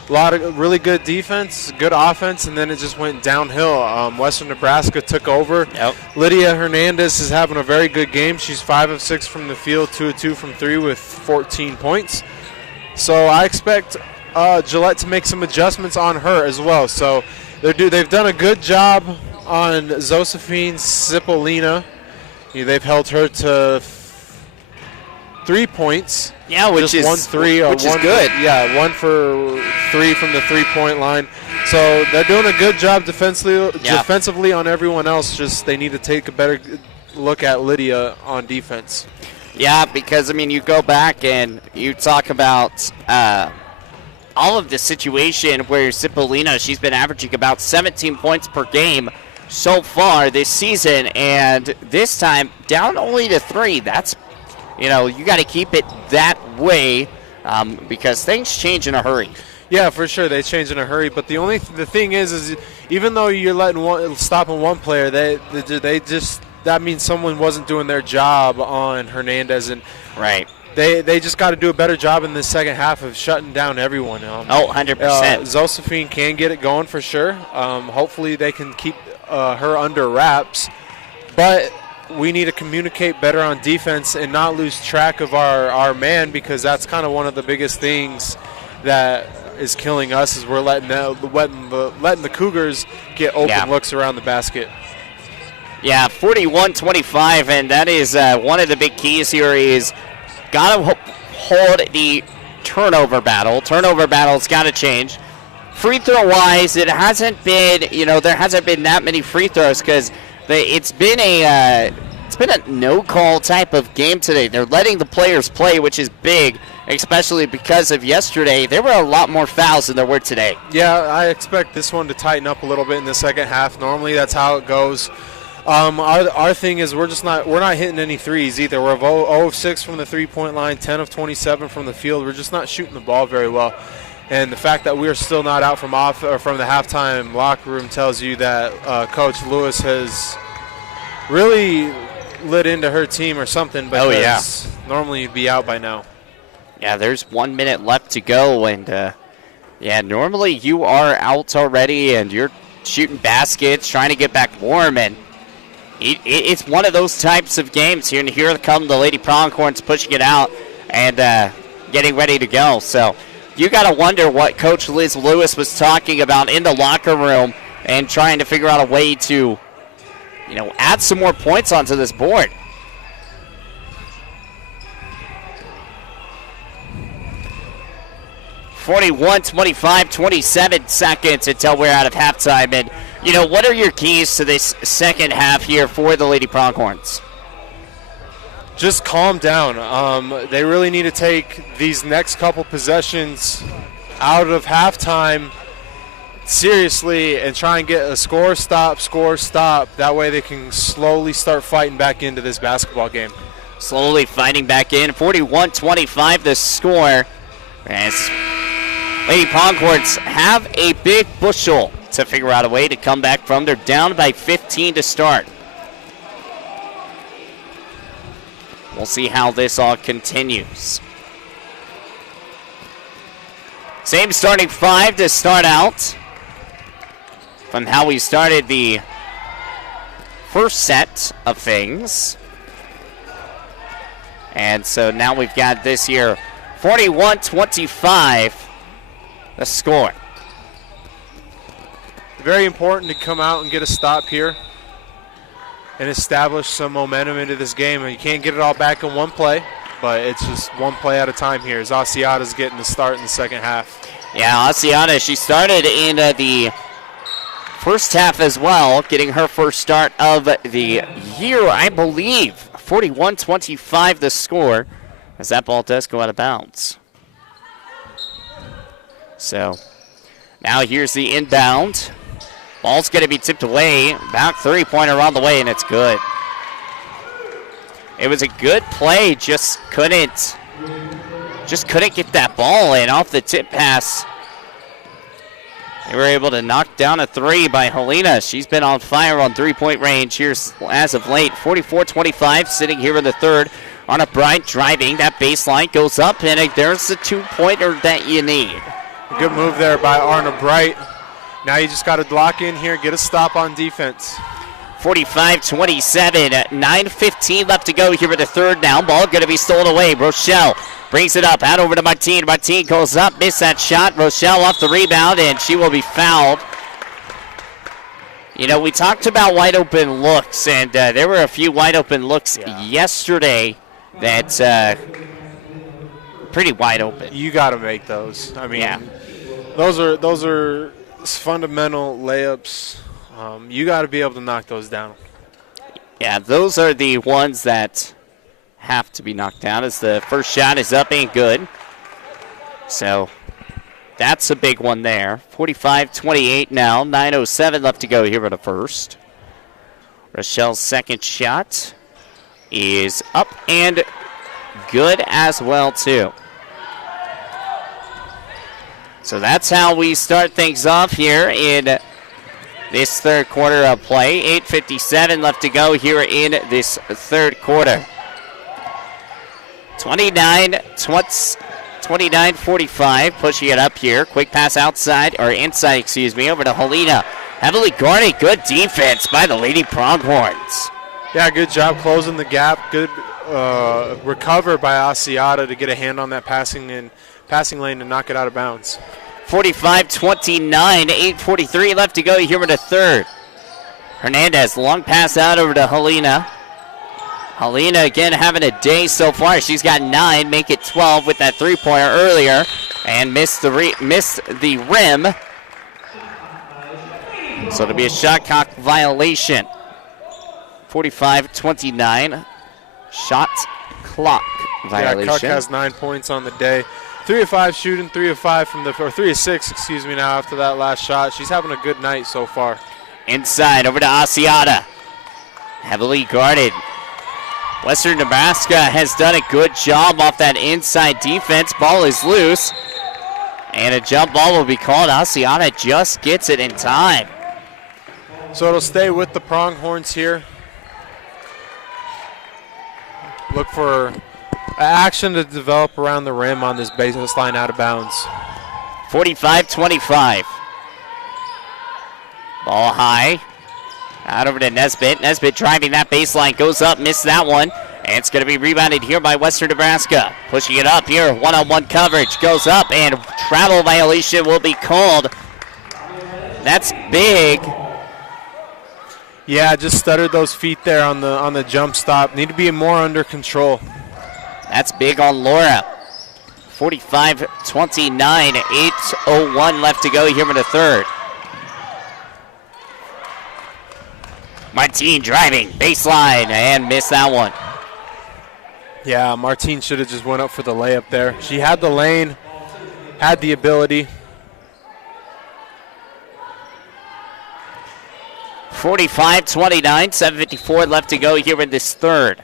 A lot of really good defense, good offense, and then it just went downhill. Western Nebraska took over. Yep. Lydia Hernandez is having a very good game. She's 5 of 6 from the field, 2 of 2 from 3 with 14 points. So I expect Gillette to make some adjustments on her as well. So they've done a good job on Josephine Cipollina. They've held her to 3 points. Yeah, which is 1-3, which is good. Yeah, 1 for 3 from the 3-point line. So they're doing a good job defensively on everyone else. Just they need to take a better look at Lydia on defense. Yeah, because, I mean, you go back and you talk about all of the situation where Cipollina, she's been averaging about 17 points per game so far this season, and this time down only to 3. That's, you got to keep it that way because things change in a hurry. Yeah, for sure, they change in a hurry. But the thing is even though you're stopping one player, that means someone wasn't doing their job on Hernandez, and right. They just got to do a better job in the second half of shutting down everyone. 100%. Josephine can get it going for sure. Hopefully they can keep her under wraps. But we need to communicate better on defense and not lose track of our man, because that's kind of one of the biggest things that is killing us is we're letting the Cougars get open looks around the basket. Yeah, 41-25, and that is one of the big keys here is got to hold the turnover battle. Turnover battle's got to change. Free throw wise, it hasn't been, there hasn't been that many free throws because it's been a no call type of game today. They're letting the players play, which is big, especially because of yesterday. There were a lot more fouls than there were today. Yeah, I expect this one to tighten up a little bit in the second half. Normally that's how it goes. Our thing is we're not hitting any threes either. We're 0 of 6 from the 3-point line, 10 of 27 from the field. We're just not shooting the ball very well. And the fact that we are still not out from the halftime locker room tells you that Coach Lewis has really lit into her team or something. Because normally you'd be out by now. Yeah, there's 1 minute left to go, and normally you are out already, and you're shooting baskets, trying to get back warm, and it's one of those types of games here, and here come the Lady Pronghorns pushing it out and getting ready to go. So you got to wonder what Coach Liz Lewis was talking about in the locker room and trying to figure out a way to, add some more points onto this board. (41-25), 27 seconds until we're out of halftime. And, what are your keys to this second half here for the Lady Pronghorns? Just calm down. They really need to take these next couple possessions out of halftime seriously and try and get a score, stop. That way they can slowly start fighting back into this basketball game. Slowly fighting back in. 41-25 the score. As Lady Pronghorns have a big bushel to figure out a way to come back from. They're down by 15 to start. We'll see how this all continues. Same starting 5 to start out from how we started the first set of things. And so now we've got this here, 41-25, the score. very important to come out and get a stop here and establish some momentum into this game. And you can't get it all back in one play, but it's just one play at a time here as Asiata's getting the start in the second half. Yeah, Asiata, she started in the first half as well, getting her first start of the year, I believe. 41-25 the score, as that ball does go out of bounds. So now here's the inbound. Ball's going to be tipped away. About 3-pointer on the way, and it's good. It was a good play, just couldn't get that ball in off the tip pass. They were able to knock down a three by Helena. She's been on fire on three-point range here as of late. 44-25, sitting here in the third. Arna Bright driving. That baseline goes up, and there's the two-pointer that you need. Good move there by Arna Bright. Now you just got to lock in here, get a stop on defense. 45-27, 9:15 left to go here in the third now. Ball going to be stolen away. Rochelle brings it up, out over to Martine. Martine goes up, missed that shot. Rochelle off the rebound, and she will be fouled. You know, we talked about wide open looks, and there were a few wide open looks yesterday that's pretty wide open. You got to make those. I mean, those are fundamental layups. You got to be able to knock those down. Yeah, those are the ones that have to be knocked down, as the first shot is up, ain't good. So that's a big one there. 45-28 now, 9:07 left to go here in the first. Rochelle's second shot is up and good as well, too. So that's how we start things off here in this third quarter of play. 8:57 left to go here in this third quarter. 29-45, pushing it up here. Quick pass outside, or inside, over to Helena. Heavily guarded, good defense by the Lady Pronghorns. Yeah, good job closing the gap. Good recover by Asiata to get a hand on that passing lane and knock it out of bounds. 45-29, 8:43 left to go here in the third. Hernandez, long pass out over to Helena. Helena again having a day so far. She's got 9, make it 12 with that three-pointer earlier, and missed the rim. So it'll be a shot clock violation. 45-29, shot clock violation. Yeah, Cuck has 9 points on the day. 3 of 5 shooting, 3 of 5 from the, or 3 of 6, now after that last shot. She's having a good night so far. Inside over to Asiata. Heavily guarded. Western Nebraska has done a good job off that inside defense. Ball is loose. And a jump ball will be called. Asiata just gets it in time. So it'll stay with the Pronghorns here. Look for action to develop around the rim on this baseline out of bounds. 45-25. Ball high. Out over to Nesbitt. Nesbitt driving that baseline. Goes up, missed that one. And it's going to be rebounded here by Western Nebraska. Pushing it up here. One-on-one coverage. Goes up, and travel violation will be called. That's big. Yeah, just stuttered those feet there on the jump stop. Need to be more under control. That's big on Laura. 45-29, 8:01 left to go here in the third. Martine driving, baseline, and missed that one. Yeah, Martine should have just went up for the layup there. She had the lane, had the ability. 45-29, 7:54 left to go here in this third.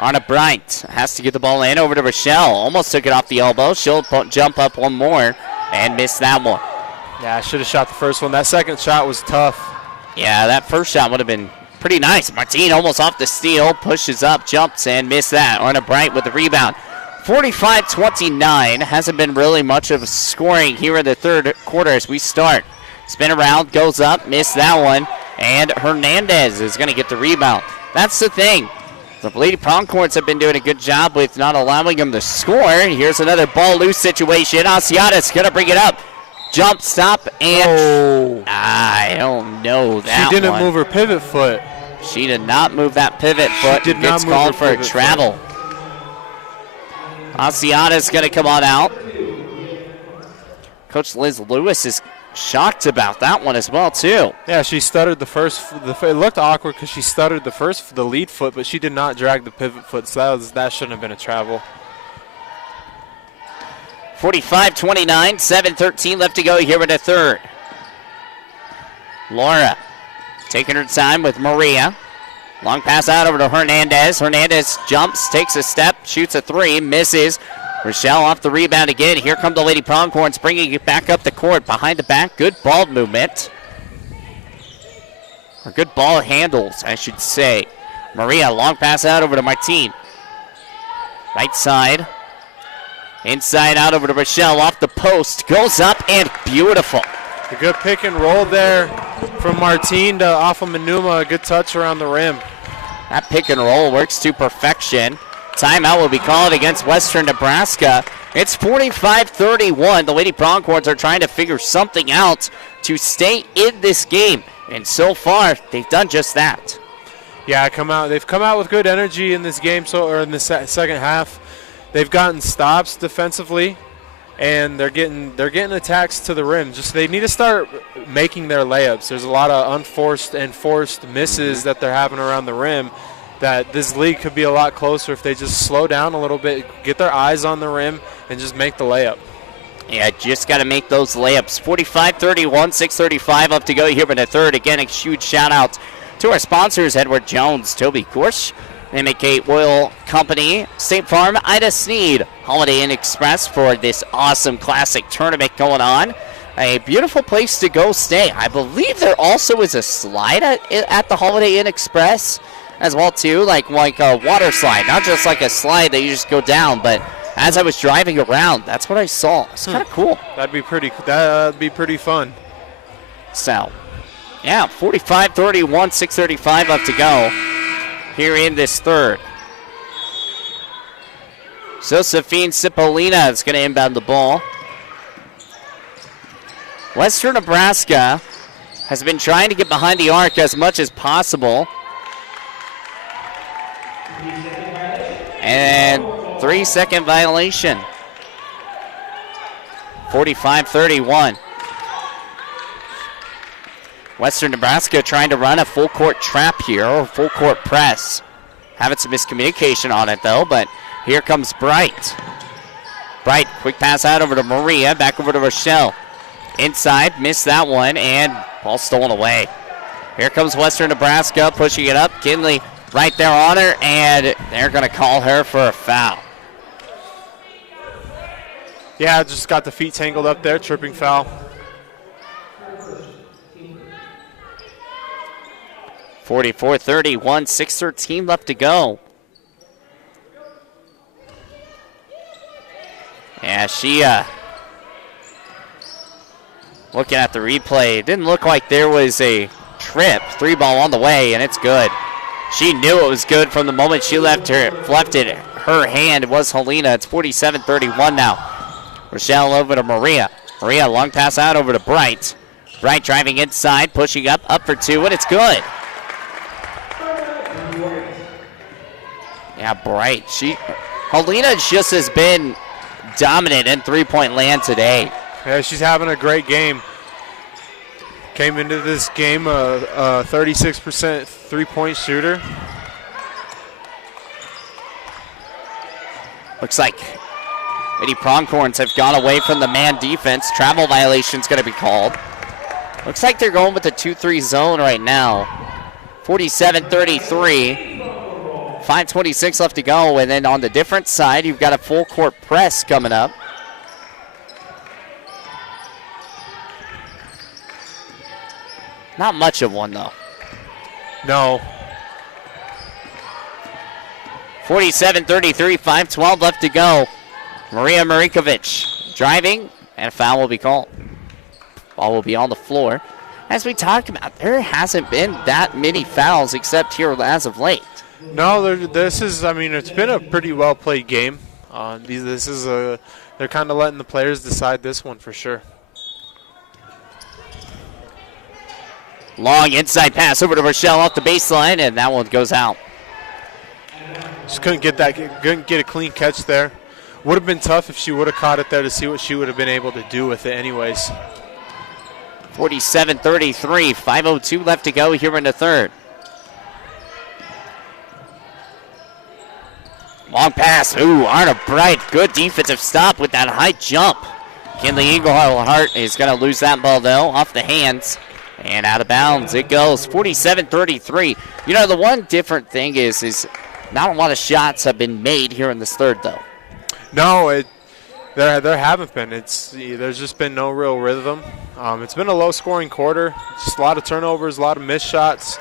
Arna Bright has to get the ball in over to Rochelle. Almost took it off the elbow. She'll jump up one more and miss that one. Yeah, I should have shot the first one. That second shot was tough. Yeah, that first shot would have been pretty nice. Martine almost off the steal, pushes up, jumps, and missed that. Arna Bright with the rebound. 45-29. Hasn't been really much of scoring here in the third quarter as we start. Spin around, goes up, missed that one, and Hernandez is going to get the rebound. That's the thing. The Lady Pronghorns have been doing a good job with not allowing them to score. Here's another ball loose situation. Asiata's going to bring it up. Jump, stop, and I don't know that She didn't one. move her pivot foot. She did not move that pivot foot. She did not gets move called her for a pivot travel. Asiata's going to come on out. Coach Liz Lewis is shocked about that one as well, too. Yeah, she stuttered the first. It looked awkward because she stuttered the lead foot, but she did not drag the pivot foot, so that shouldn't have been a travel. 45-29, 7:13 left to go here in the third. Laura taking her time with Maria. Long pass out over to Hernandez. Hernandez jumps, takes a step, shoots a three, misses. Rochelle off the rebound again. Here come the Lady Pronghorns, bringing it back up the court. Behind the back, good ball movement. Or good ball handles, I should say. Maria, long pass out over to Martine. Right side. Inside out over to Rochelle, off the post. Goes up and beautiful. A good pick and roll there from Martine to off of Manuma. A good touch around the rim. That pick and roll works to perfection. Timeout will be called against Western Nebraska. It's 45-31. The Lady Pronghorns are trying to figure something out to stay in this game. And so far, they've done just that. Yeah, they've come out with good energy in this game, or in the second half. They've gotten stops defensively, and they're getting attacks to the rim. Just they need to start making their layups. There's a lot of unforced and forced misses that they're having around the rim. That this league could be a lot closer if they just slow down a little bit, get their eyes on the rim, and just make the layup. Yeah, just got to make those layups. 45-31, 6:35 up to go here in the third. Again, a huge shout-out to our sponsors, Edward Jones, Toby Gorsh, McKay Oil Company, State Farm, Ida Sneed, Holiday Inn Express for this awesome classic tournament going on. A beautiful place to go stay. I believe there also is a slide at the Holiday Inn Express as well too, like a water slide, not just like a slide that you just go down, but as I was driving around, that's what I saw. It's kind of cool. That'd be pretty fun. So, yeah, 45-31, 6:35 left to go here in this third. Josephine Cipollina is going to inbound the ball. Western Nebraska has been trying to get behind the arc as much as possible. And 3-second violation. 45-31. Western Nebraska trying to run a full court trap here, or full court press. Having some miscommunication on it though, but here comes Bright. Bright, quick pass out over to Maria, back over to Rochelle. Inside, missed that one, and ball stolen away. Here comes Western Nebraska, pushing it up. Kinley right there on her, and they're going to call her for a foul. Yeah, just got the feet tangled up there, tripping foul. 44-31, 6:13 left to go. Yeah, she looking at the replay, it didn't look like there was a trip. 3-ball on the way, and it's good. She knew it was good from the moment she left it her hand. It was Helena. It's 47-31 now. Rochelle over to Maria. Maria, long pass out over to Bright. Bright driving inside, pushing up for two, and it's good. Yeah, Bright. Helena just has been dominant in three-point land today. Yeah, she's having a great game. Came into this game a 36% three-point shooter. Looks like Lady Pronghorns have gone away from the man defense. Travel violation is going to be called. Looks like they're going with the 2-3 zone right now. 47-33. 5:26 left to go, and then on the different side, you've got a full court press coming up. Not much of one, though. No. 47-33, 5:12 left to go. Maria Marikovic driving, and a foul will be called. Ball will be on the floor. As we talked about, there hasn't been that many fouls except here as of late. No, it's been a pretty well-played game. They're kind of letting the players decide this one for sure. Long inside pass over to Rochelle off the baseline, and that one goes out. Just couldn't get a clean catch there. Would have been tough if she would have caught it there to see what she would have been able to do with it anyways. 47-33, 5:02 left to go here in the third. Long pass. Ooh, Arna Bright. Good defensive stop with that high jump. Kinley Engelhart is going to lose that ball, though, off the hands. And out of bounds it goes. 47-33. You know, the one different thing is not a lot of shots have been made here in this third, though. No, there haven't been. There's just been no real rhythm. It's been a low-scoring quarter. Just a lot of turnovers, a lot of missed shots.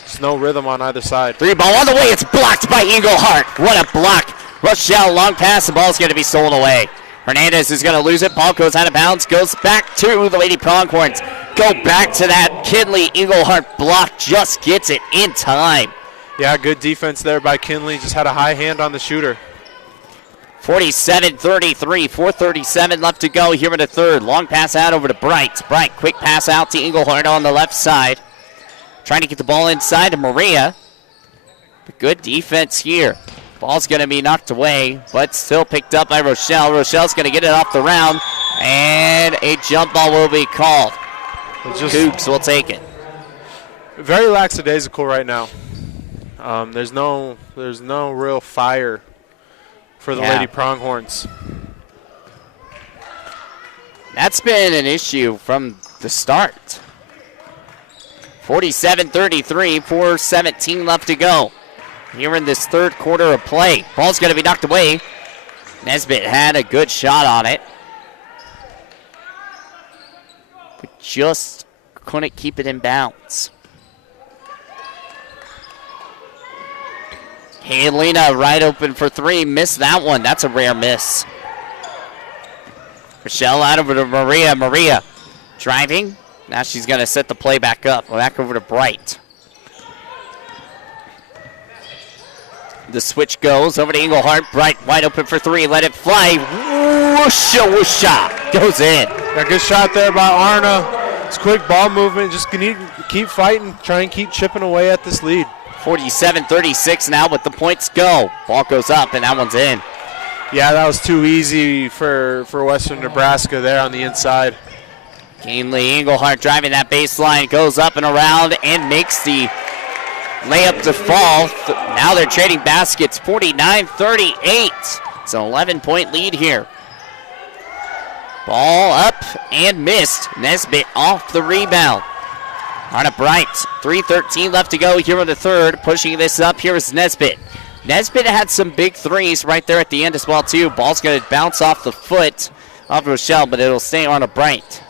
Just no rhythm on either side. Three ball on the way. It's blocked by Engelhart. What a block. Rochelle, long pass. The ball's going to be stolen away. Hernandez is going to lose it. Ball goes out of bounds. Goes back to the Lady Pronghorns. Go back to that Kinley Engelhart block. Just gets it in time. Yeah, good defense there by Kinley. Just had a high hand on the shooter. 47-33, 4:37 left to go here in the third. Long pass out over to Bright. Bright, quick pass out to Engelhart on the left side. Trying to get the ball inside to Maria. But good defense here. Ball's going to be knocked away, but still picked up by Rochelle. Rochelle's going to get it off the round, and a jump ball will be called. Cougs will take it. Very lackadaisical right now. There's no real fire for the Lady Pronghorns. That's been an issue from the start. 47-33, 4:17 left to go here in this third quarter of play. Ball's going to be knocked away. Nesbitt had a good shot on it, but just couldn't keep it in bounds. Helena right open for three. Missed that one. That's a rare miss. Rochelle out over to Maria. Maria driving. Now she's going to set the play back up. Back over to Bright. The switch goes over to Engelhart. Bright wide open for three. Let it fly. Whoosha, whoosha. Goes in. Yeah, good shot there by Arna. It's quick ball movement. Just need to keep fighting. Try and keep chipping away at this lead. 47-36 now, but the points go. Ball goes up, and that one's in. Yeah, that was too easy for Western Nebraska there on the inside. Kinley Engelhart driving that baseline, goes up and around and makes the layup to fall. Now they're trading baskets, 49-38. It's an 11-point lead here. Ball up and missed. Nesbitt off the rebound. Arna Bright, 3:13 left to go here in the third. Pushing this up, here is Nesbitt. Nesbitt had some big threes right there at the end as well, too. Ball's going to bounce off the foot of Rochelle, but it'll stay on a Bright.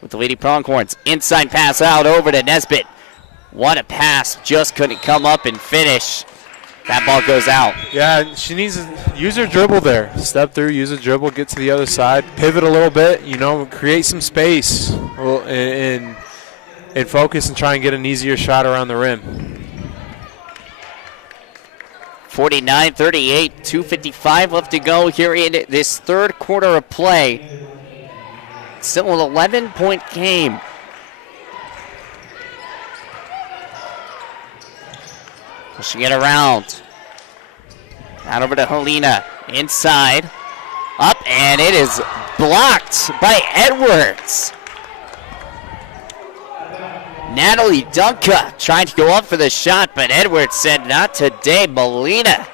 With the Lady Pronghorns, inside pass out over to Nesbitt. What a pass, just couldn't come up and finish. That ball goes out. Yeah, she needs to use her dribble there. Step through, use a dribble, get to the other side, pivot a little bit, create some space and focus and try and get an easier shot around the rim. 49-38, 2:55 left to go here in this third quarter of play. Still an 11-point game. Pushing it around. Out over to Helena. Inside. Up, and it is blocked by Edwards. Natalie Dunca trying to go up for the shot, but Edwards said, not today, Molina.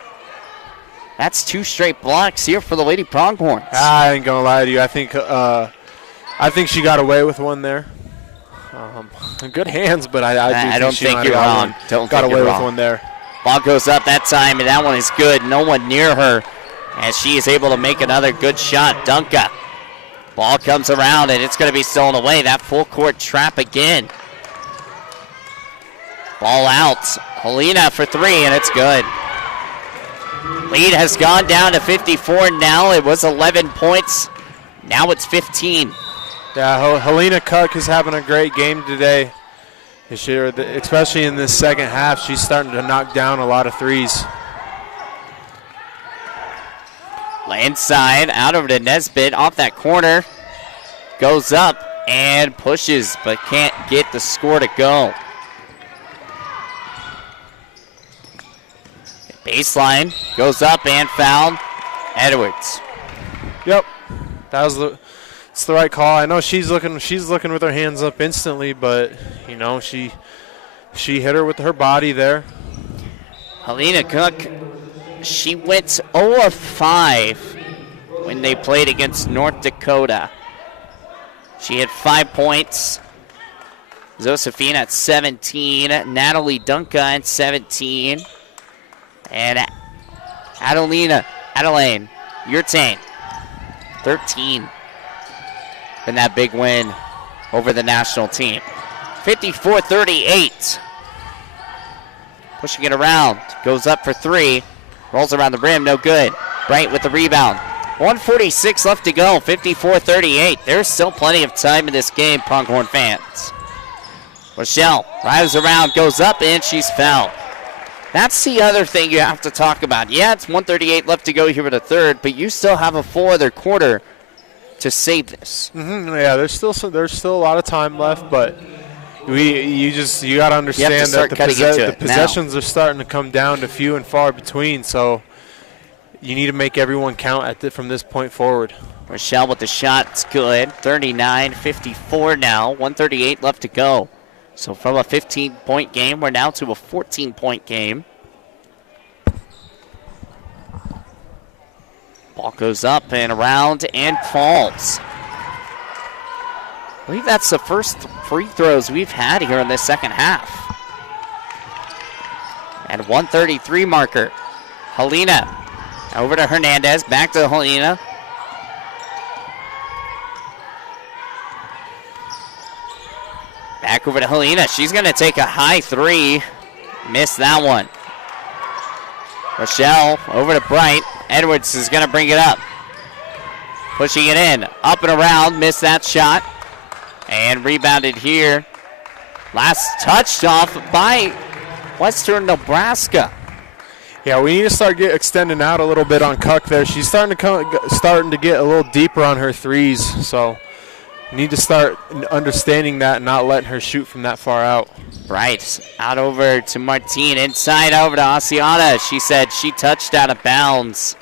That's two straight blocks here for the Lady Pronghorns. I ain't gonna lie to you. I think she got away with one there. Good hands, but I don't think you're wrong. Got away with one there. Ball goes up that time, and that one is good. No one near her as she is able to make another good shot. Dunca. Ball comes around, and it's going to be stolen away. That full court trap again. Ball out. Helena for three, and it's good. Lead has gone down to 54 now. It was 11 points. Now it's 15. Yeah, Helena Cook is having a great game today. Especially in this second half, she's starting to knock down a lot of threes. Inside, out over to Nesbitt, off that corner. Goes up, and pushes, but can't get the score to go. Baseline goes up and fouled. Edwards. Yep, it's the right call. I know she's looking with her hands up instantly, but you know she hit her with her body there. Helena Cook, she went 0 of 5 when they played against North Dakota. She had 5 points. Josephine at 17, Natalie Dunca at 17, and Adeline Yurtain, 13 in that big win over the national team. 54-38. Pushing it around, goes up for 3, rolls around the rim, no good. Bright with the rebound. 1:46 left to go, 54-38. There's still plenty of time in this game, Pronghorn fans. Rochelle drives around, goes up, and she's fouled. That's the other thing you have to talk about. Yeah, it's 1:38 left to go here in the third, but you still have a full other quarter to save this. Yeah, there's still a lot of time left, but you got to understand that the possessions are starting to come down to few and far between. So you need to make everyone count from this point forward. Rochelle with the shot, it's good. 39-54 now. 1:38 left to go. So from a 15-point game, we're now to a 14-point game. Ball goes up and around and falls. I believe that's the first free throws we've had here in this second half. And 1:33 marker. Helena over to Hernandez, back to Helena. Back over to Helena. She's going to take a high 3. Missed that one. Rochelle over to Bright. Edwards is going to bring it up. Pushing it in. Up and around. Missed that shot. And rebounded here. Last touched off by Western Nebraska. Yeah, we need to start extending out a little bit on Cook there. She's starting to get a little deeper on her threes. So need to start understanding that and not letting her shoot from that far out. Bright out over to Martine. Inside over to Asiana. She said she touched out of bounds.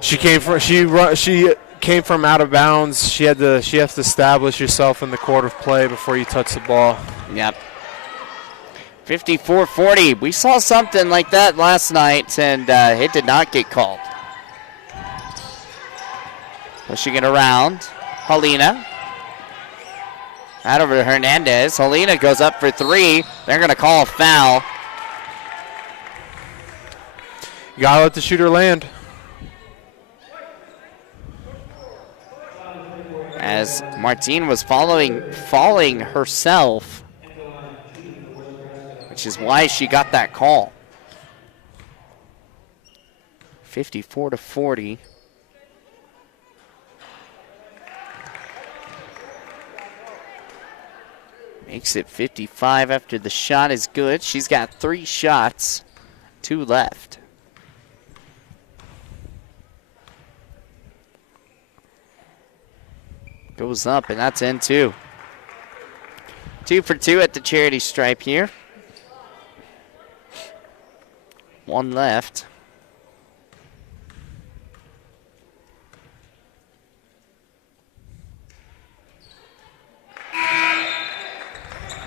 She came from out of bounds. She has to establish yourself in the court of play before you touch the ball. Yep. 54-40. We saw something like that last night, and it did not get called. Pushing it around. Helena. Out over to Hernandez. Helena goes up for 3. They're going to call a foul. You got to let the shooter land. As Martine was falling herself, which is why she got that call. 54-40. Makes it 55 after the shot is good. She's got 3 shots, 2 left. Goes up, and that's in 2. 2 for 2 at the charity stripe here. 1 left.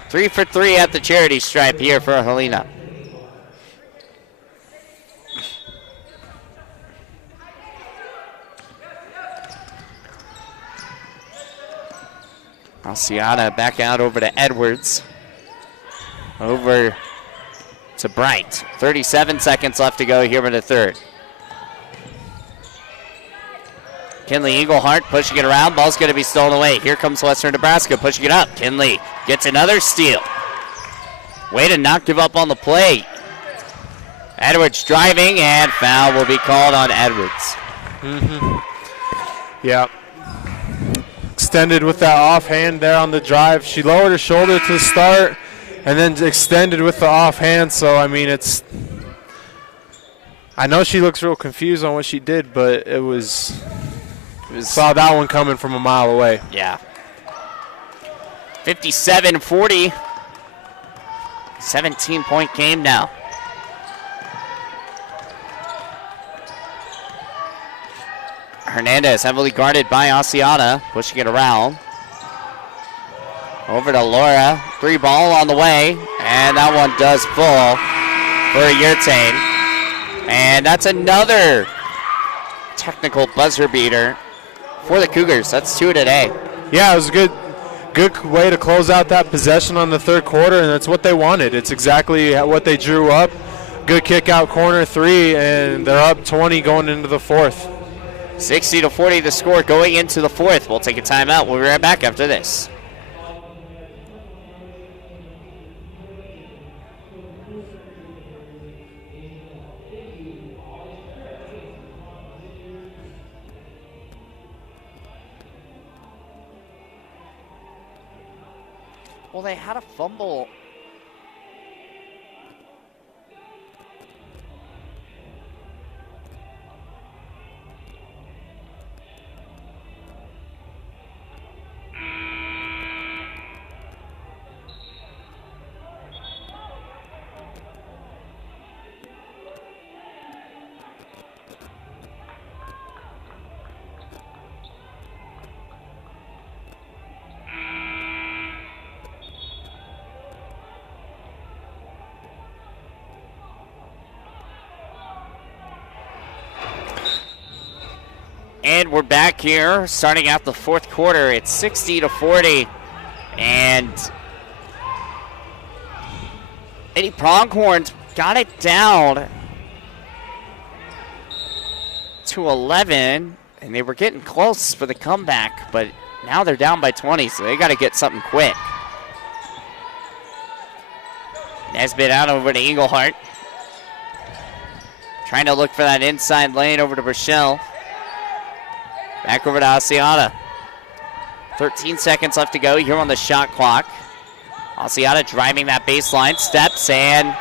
Three for 3 at the charity stripe here for Helena. Alciana back out over to Edwards. Over to Bright. 37 seconds left to go here in the third. Kinley Eaglehart pushing it around. Ball's going to be stolen away. Here comes Western Nebraska pushing it up. Kinley gets another steal. Way to not give up on the play. Edwards driving, and foul will be called on Edwards. Yeah. Extended with that offhand there on the drive. She lowered her shoulder to start and then extended with the offhand. So, I mean, I know she looks real confused on what she did, but it was Saw that one coming from a mile away. Yeah. 57-40. 17-point game now. Hernandez heavily guarded by Asiata, pushing it around. Over to Laura. 3 ball on the way, and that one does fall for Yurtain. And that's another technical buzzer beater for the Cougars. That's 2 today. Yeah, it was a good way to close out that possession on the third quarter, and that's what they wanted. It's exactly what they drew up. Good kick out corner 3, and they're up 20 going into the fourth. 60-40 the score going into the fourth. We'll take a timeout. We'll be right back after this. Well, they had a fumble. And we're back here, starting out the fourth quarter. It's 60-40, and Lady Pronghorns got it down to 11, and they were getting close for the comeback, but now they're down by 20, so they got to get something quick. Nesbitt out over to Englehart, trying to look for that inside lane over to Rochelle. Back over to Asiata. 13 seconds left to go here on the shot clock. Asiata driving that baseline, steps, and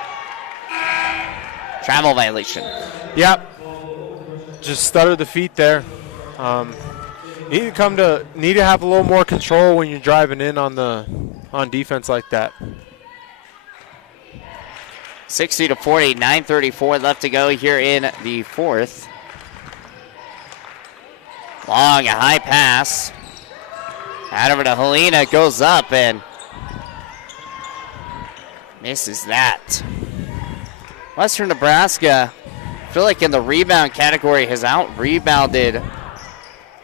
travel violation. Yep. Just stuttered the feet there. Need to have a little more control when you're driving in on defense like that. 60-40, 9:34 left to go here in the fourth. Long, a high pass. Out over to Helena, goes up and misses that. Western Nebraska, I feel like in the rebound category, has out-rebounded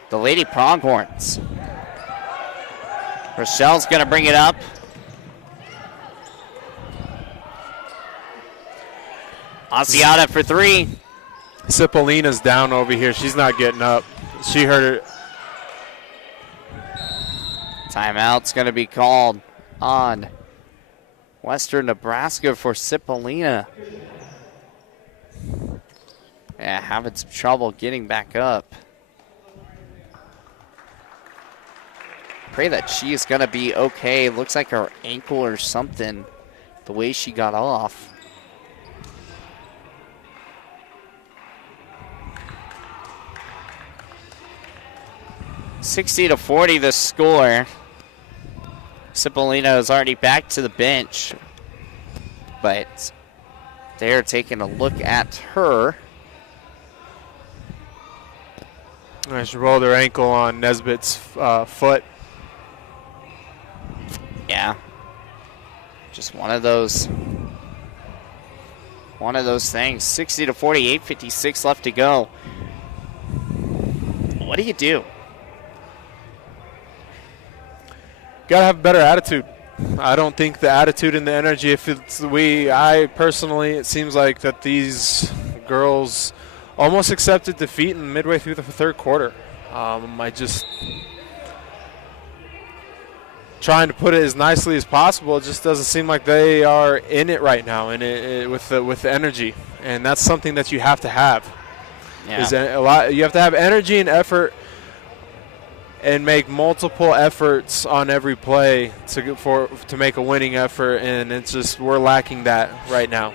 the Lady Pronghorns. Rochelle's going to bring it up. Asiata for 3. Cipollina's down over here. She's not getting up. She hurt her. Timeout's going to be called on Western Nebraska for Cipollina. Yeah, having some trouble getting back up. Pray that she is going to be okay. Looks like her ankle or something, the way she got off. $60-40 the score. Cipollina is already back to the bench, but they're taking a look at her. She rolled her ankle on Nesbitt's foot. Yeah, just one of those things. 60-40, 8:56 left to go. What do you do? Got to have a better attitude. I don't think the attitude and the energy, it seems like that these girls almost accepted defeat in midway through the third quarter. Trying to put it as nicely as possible, it just doesn't seem like they are in it right now, with the energy, and that's something that you have to have. Yeah. You have to have energy and effort, and make multiple efforts on every play to make a winning effort, and it's just we're lacking that right now.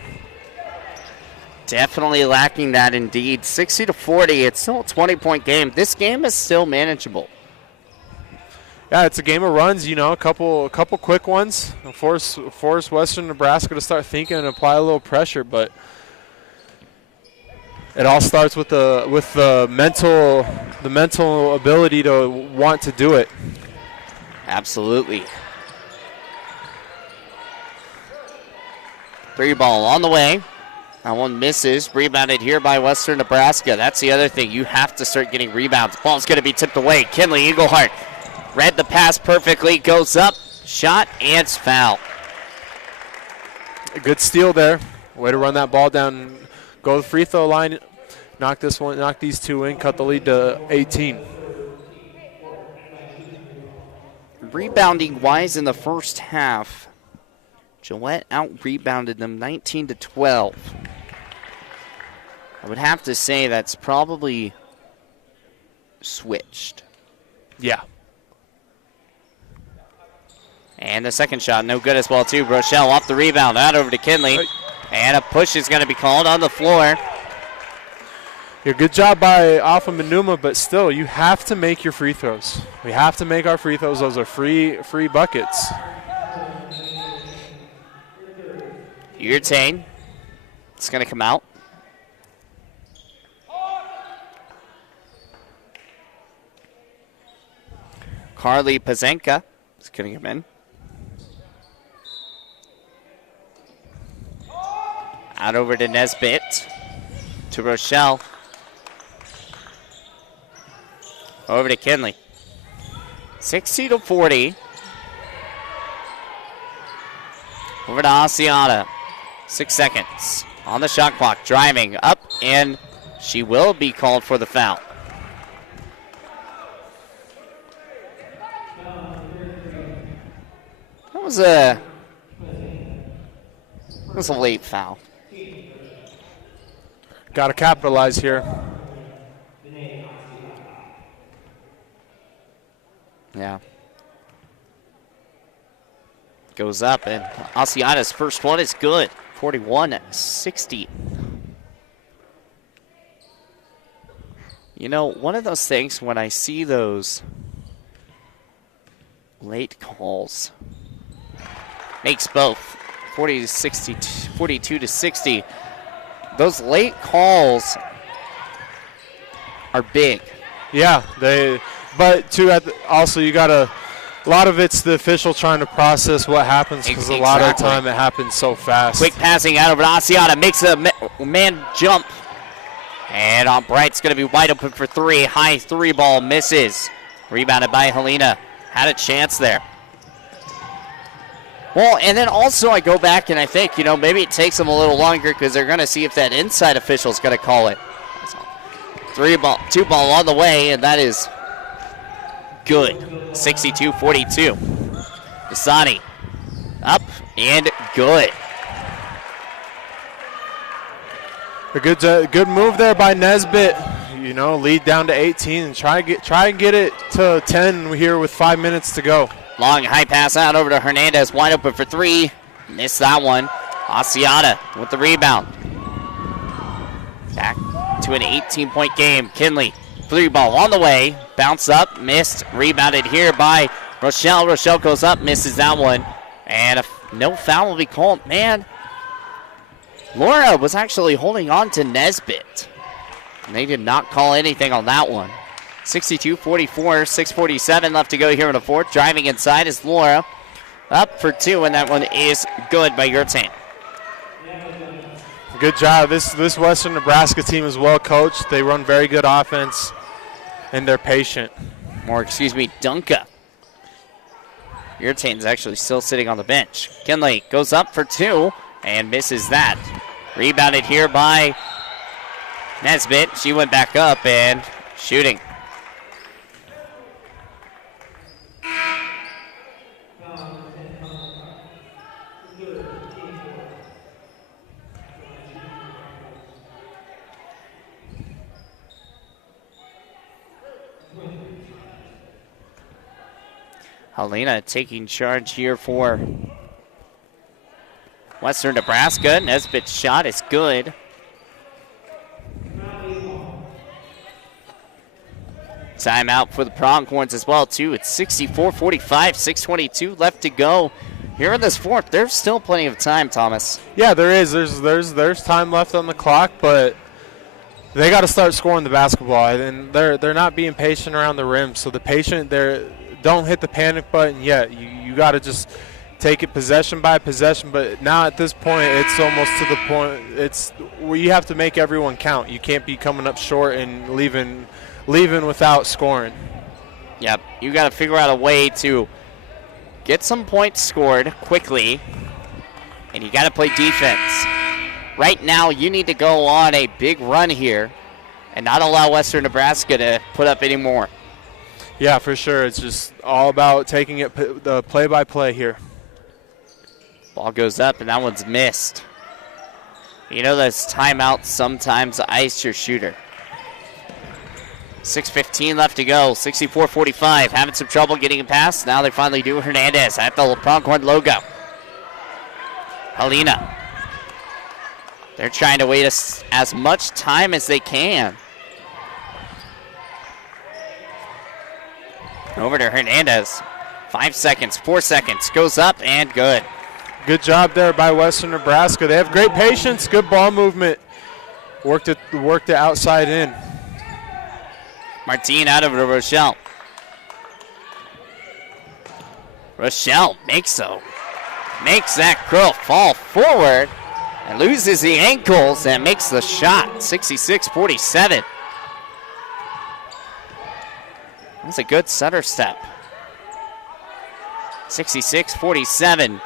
Definitely lacking that indeed. 60-40. It's still a 20-point game. This game is still manageable. Yeah, it's a game of runs. You know, a couple quick ones. Force Western Nebraska to start thinking and apply a little pressure, but it all starts with the mental ability to want to do it. Absolutely. 3 ball on the way. That one misses. Rebounded here by Western Nebraska. That's the other thing. You have to start getting rebounds. Ball's going to be tipped away. Kinley Eaglehart read the pass perfectly. Goes up. Shot and it's foul. A good steal there. Way to run that ball down. Go to the free throw line. Knock these two in. Cut the lead to 18. Rebounding-wise in the first half, Gillette out-rebounded them 19-12. I would have to say that's probably switched. Yeah. And the second shot, no good as well, too. Rochelle off the rebound, out over to Kinley. Right. And a push is going to be called on the floor. Yeah, good job by Alpha Manuma, but still, you have to make your free throws. We have to make our free throws. Those are free buckets. Urtain. It's going to come out. Carly Pazenka is going to come in. Out over to Nesbitt. To Rochelle. Over to Kinley. 60-40. Over to Asiata. 6 seconds on the shot clock. Driving up, and she will be called for the foul. That was a late foul. Got to capitalize here. Yeah. Goes up, and Asiata's first one is good. 41-60. You know, one of those things when I see those late calls, makes both 42-60. Those late calls are big. Yeah, also you got a lot of it's the official trying to process what happens because a lot of the time it happens so fast. Quick passing out over to Asiata, makes a man jump. And on Bright's going to be wide open for 3. High 3 ball misses. Rebounded by Helena. Had a chance there. Well, and then also I go back and I think, maybe it takes them a little longer because they're going to see if that inside official is going to call it. 2 ball on the way, and that is good. 62-42. Dasani up and good. A good move there by Nesbitt. Lead down to 18 and try and get it to 10 here with 5 minutes to go. Long high pass out over to Hernandez, wide open for 3. Missed that one. Asiata with the rebound. Back to an 18-point game. Kinley, 3 ball on the way. Bounce up, missed. Rebounded here by Rochelle. Rochelle goes up, misses that one. And no foul will be called. Man, Laura was actually holding on to Nesbitt. And they did not call anything on that one. 62-44, 6:47 left to go here in the fourth. Driving inside is Laura. Up for 2, and that one is good by Urtain. Good job. This Western Nebraska team is well coached. They run very good offense, and they're patient. Dunca. Urtain's actually still sitting on the bench. Kinley goes up for 2 and misses that. Rebounded here by Nesbitt. She went back up and shooting. Helena taking charge here for Western Nebraska. Nesbitt's shot is good. Timeout for the Pronghorns as well, too. It's 64-45, 6:22 left to go. Here in this fourth, there's still plenty of time, Thomas. Yeah, there is. There's time left on the clock, but they got to start scoring the basketball, and they're not being patient around the rim. So don't hit the panic button yet. You got to just take it possession by possession. But now at this point, it's almost to the point where you have to make everyone count. You can't be coming up short and leaving without scoring. Yep, you got to figure out a way to get some points scored quickly, and you got to play defense. Right now, you need to go on a big run here and not allow Western Nebraska to put up any more. Yeah, for sure. It's just all about taking it the play-by-play here. Ball goes up, and that one's missed. You know those timeouts sometimes ice your shooter. 6:15 left to go, 64-45. Having some trouble getting it past. Now they finally do. Hernandez at the Pronghorn logo. Helena. They're trying to wait as much time as they can. Over to Hernandez. 5 seconds, 4 seconds. Goes up and good. Good job there by Western Nebraska. They have great patience, good ball movement. Worked it outside in. Martine out of it to Rochelle. Rochelle makes that girl fall forward and loses the ankles and makes the shot. 66-47. That's a good center step. 66-47.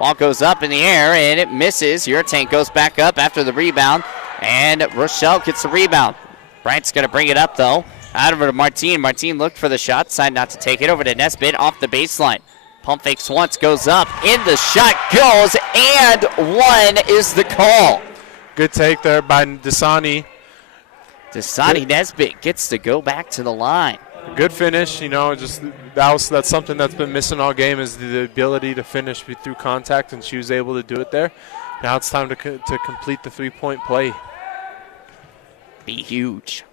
Ball goes up in the air and it misses. Tank goes back up after the rebound, and Rochelle gets the rebound. Bryant's going to bring it up though. Out over to Martine. Martine looked for the shot, decided not to take it. Over to Nesbitt off the baseline. Pump fakes once, goes up, in the shot goes, and one is the call. Good take there by Dasani. Dasani Nesbitt gets to go back to the line. Good finish, that's something that's been missing all game, is the ability to finish through contact, and she was able to do it there. Now it's time to complete the three-point play. Be huge.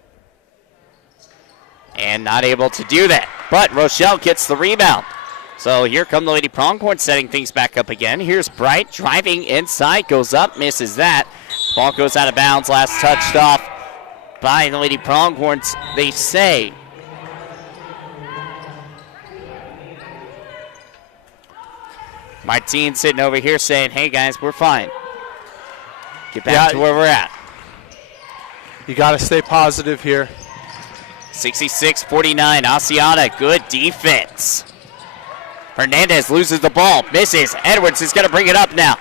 And not able to do that. But Rochelle gets the rebound. So here come the Lady Pronghorns setting things back up again. Here's Bright driving inside, goes up, misses that. Ball goes out of bounds, last touched off by the Lady Pronghorns, they say. Martine sitting over here saying, hey guys, we're fine. Get back to where we're at. You got to stay positive here. 66-49, Asiata, good defense. Hernandez loses the ball, misses. Edwards is going to bring it up now.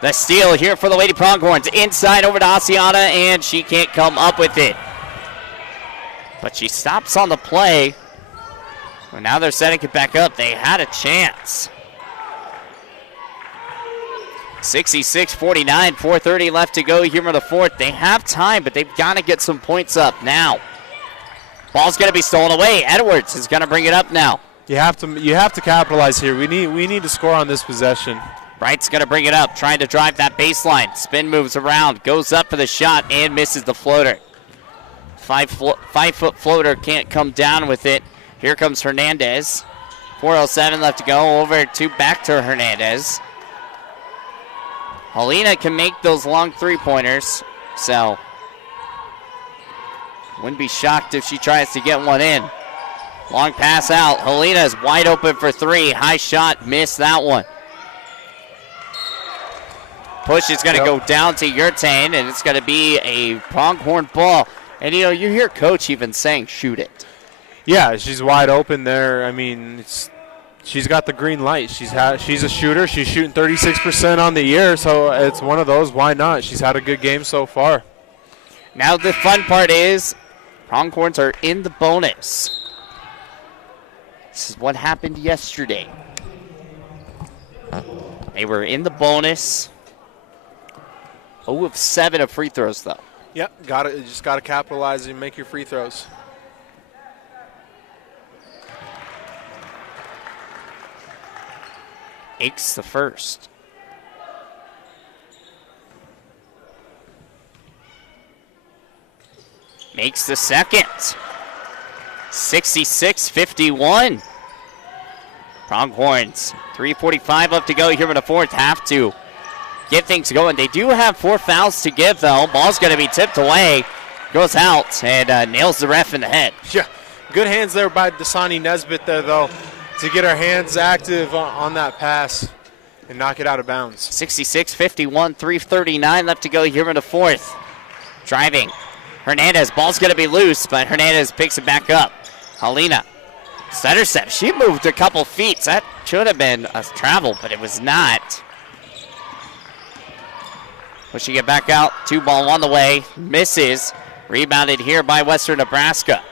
The steal here for the Lady Pronghorns. Inside over to Asiata, and she can't come up with it. But she stops on the play. Well, now they're setting it back up. They had a chance. 66-49, 4:30 left to go here in the fourth. They have time, but they've got to get some points up now. Ball's going to be stolen away. Edwards is going to bring it up now. You have to capitalize here. We need to score on this possession. Wright's going to bring it up, trying to drive that baseline. Spin moves around, goes up for the shot, and misses the floater. 5-foot floater can't come down with it. Here comes Hernandez. 4:07 left to go. Back to Hernandez. Helena can make those long three-pointers, so wouldn't be shocked if she tries to get one in. Long pass out. Helena is wide open for three. High shot, missed that one. Push is going to go down to Yurtain, and it's going to be a Pronghorn ball. And, you hear Coach even saying, shoot it. Yeah, she's wide open there. I mean, she's got the green light. She's a shooter. She's shooting 36% on the year, so it's one of those. Why not? She's had a good game so far. Now the fun part is Pronghorns are in the bonus. This is what happened yesterday. They were in the bonus. 0 of 7 of free throws, though. Yep, you just got to capitalize and make your free throws. Makes the first. Makes the second. 66-51. Pronghorns, 3:45 left to go here in the fourth. Have to get things going. They do have 4 fouls to give, though. Ball's going to be tipped away. Goes out and nails the ref in the head. Yeah, good hands there by Dasani Nesbitt there, though, to get our hands active on that pass and knock it out of bounds. 66-51, 3:39 left to go here in the fourth. Driving. Hernandez, ball's going to be loose, but Hernandez picks it back up. Helena, center step. She moved a couple feet. That should have been a travel, but it was not. Pushing it back out. 2-ball on the way. Misses. Rebounded here by Western Nebraska.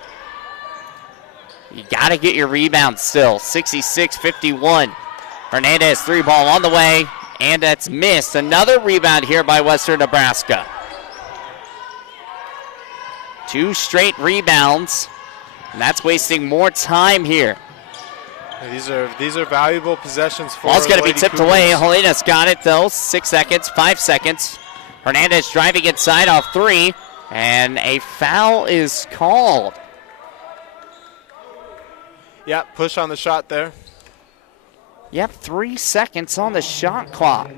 You got to get your rebound still. 66-51. Hernandez, 3-ball on the way, and that's missed. Another rebound here by Western Nebraska. 2 straight rebounds, and that's wasting more time here. These are valuable possessions for Ball's going to be Lady tipped Cougars. away. Helena's got it, though. 6 seconds, 5 seconds. Hernandez driving inside off 3, and a foul is called. Yeah, push on the shot there. Yep, 3 seconds on the shot clock.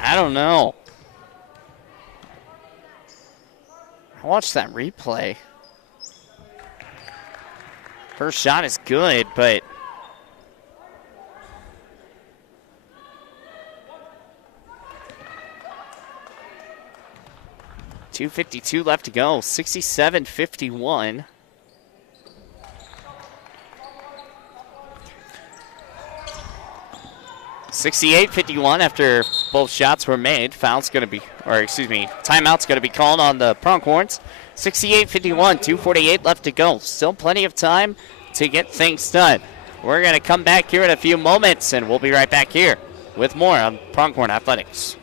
I don't know. I watched that replay. First shot is good, but 2:52 left to go. 67-51. (68-51) after both shots were made. Foul's going to be, or excuse me, timeout's going to be called on the Pronghorns. 68-51, 2:48 left to go. Still plenty of time to get things done. We're going to come back here in a few moments, and we'll be right back here with more on Pronghorn Athletics.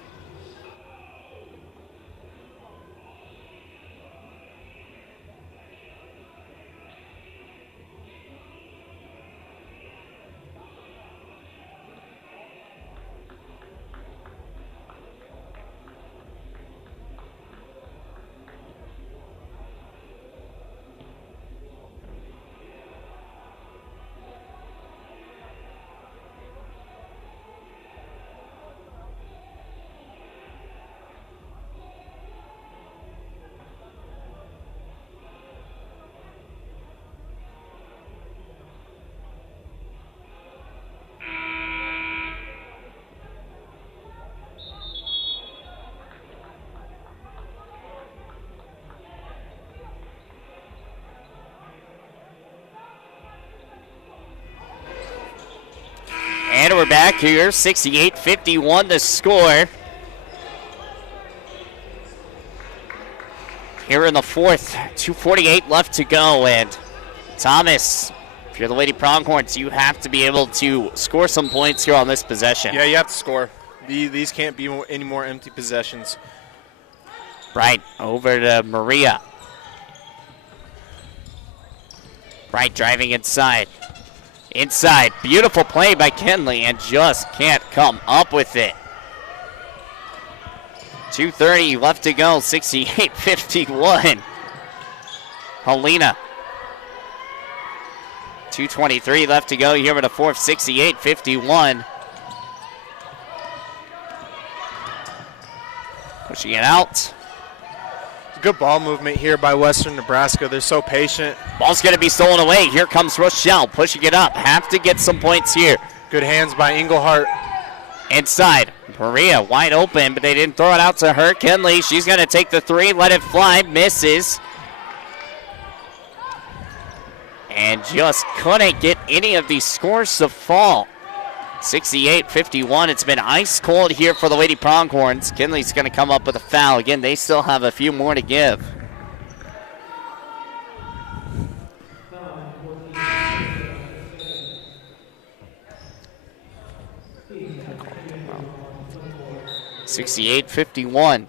And we're back here, 68-51 the score. Here in the fourth, 2:48 left to go. And Thomas, if you're the Lady Pronghorns, you have to be able to score some points here on this possession. Yeah, you have to score. These can't be any more empty possessions. Bright over to Maria. Bright driving inside. Inside, beautiful play by Kenley, and just can't come up with it. 2:30 left to go, 68-51. Helena. 2:23 left to go here in the fourth, 68-51. Pushing it out. Good ball movement here by Western Nebraska. They're so patient. Ball's going to be stolen away. Here comes Rochelle pushing it up. Have to get some points here. Good hands by Englehart. Inside. Maria wide open, but they didn't throw it out to her. Kenley, she's going to take the 3, let it fly, misses. And just couldn't get any of these scores to fall. 68-51. It's been ice cold here for the Lady Pronghorns. Kenley's going to come up with a foul. Again, they still have a few more to give. Wow. 68-51.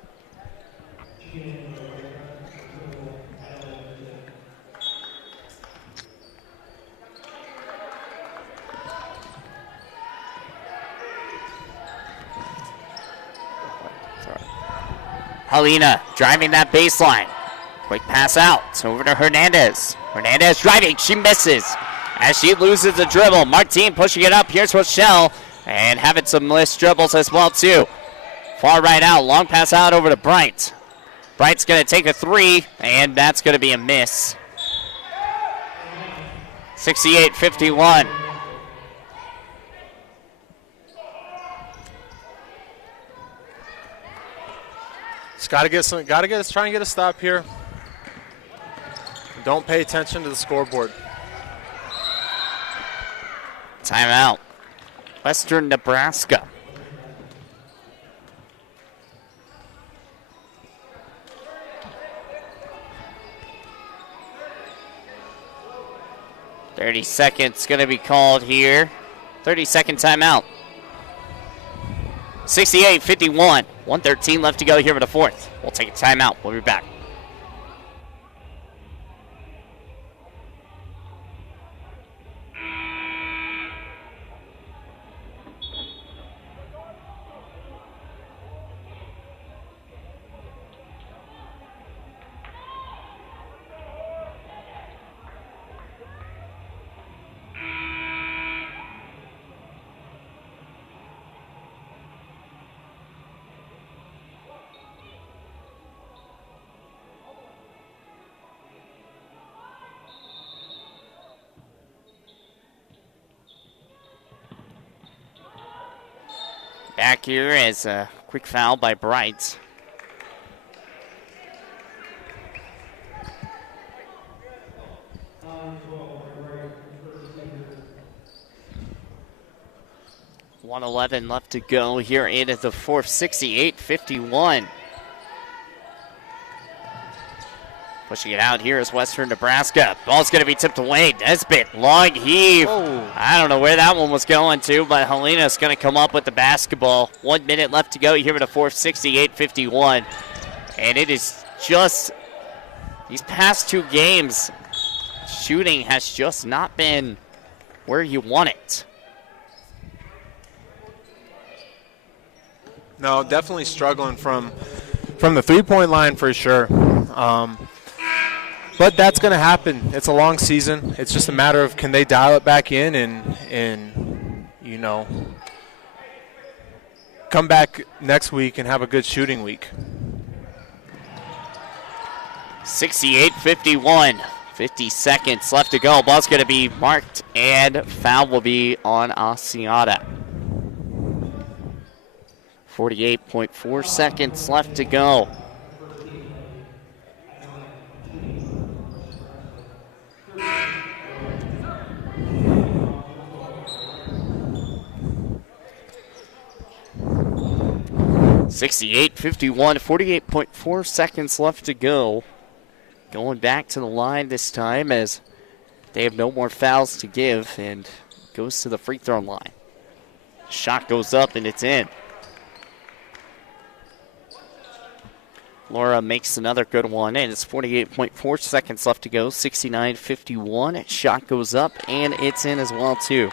Helena driving that baseline. Quick pass out over to Hernandez. Hernandez driving, she misses as she loses the dribble. Martine pushing it up. Here's Rochelle and having some missed dribbles as well too. Far right out, long pass out over to Bright. Bright's going to take a three, and that's going to be a miss. 68-51. Just try and get a stop here. Don't pay attention to the scoreboard. Timeout. Western Nebraska. .30 seconds going to be called here. 30-second timeout. 68-51. 1:13 left to go here in the fourth. We'll take a timeout. We'll be back. Back here as a quick foul by Bright. .111 left to go here in the fourth. 68-51. Pushing it out here is Western Nebraska. Ball's going to be tipped away. Nesbitt, long heave. Whoa. I don't know where that one was going to, but Helena's going to come up with the basketball. 1 minute left to go here in the fourth, 68-51. And it is just, these past two games, shooting has just not been where you want it. No, definitely struggling from the three-point line for sure. But that's going to happen. It's a long season. It's just a matter of can they dial it back in and you know, come back next week and have a good shooting week. 68-51. 50 seconds left to go. Ball's going to be marked and foul will be on Asiata. 48.4 seconds left to go. .58-51, 48.4 seconds left to go. Going back to the line this time as they have no more fouls to give and goes to the free throw line. Shot goes up and it's in. Laura makes another good one, and it's 48.4 seconds left to go. 69-51. Shot goes up, and it's in as well, too.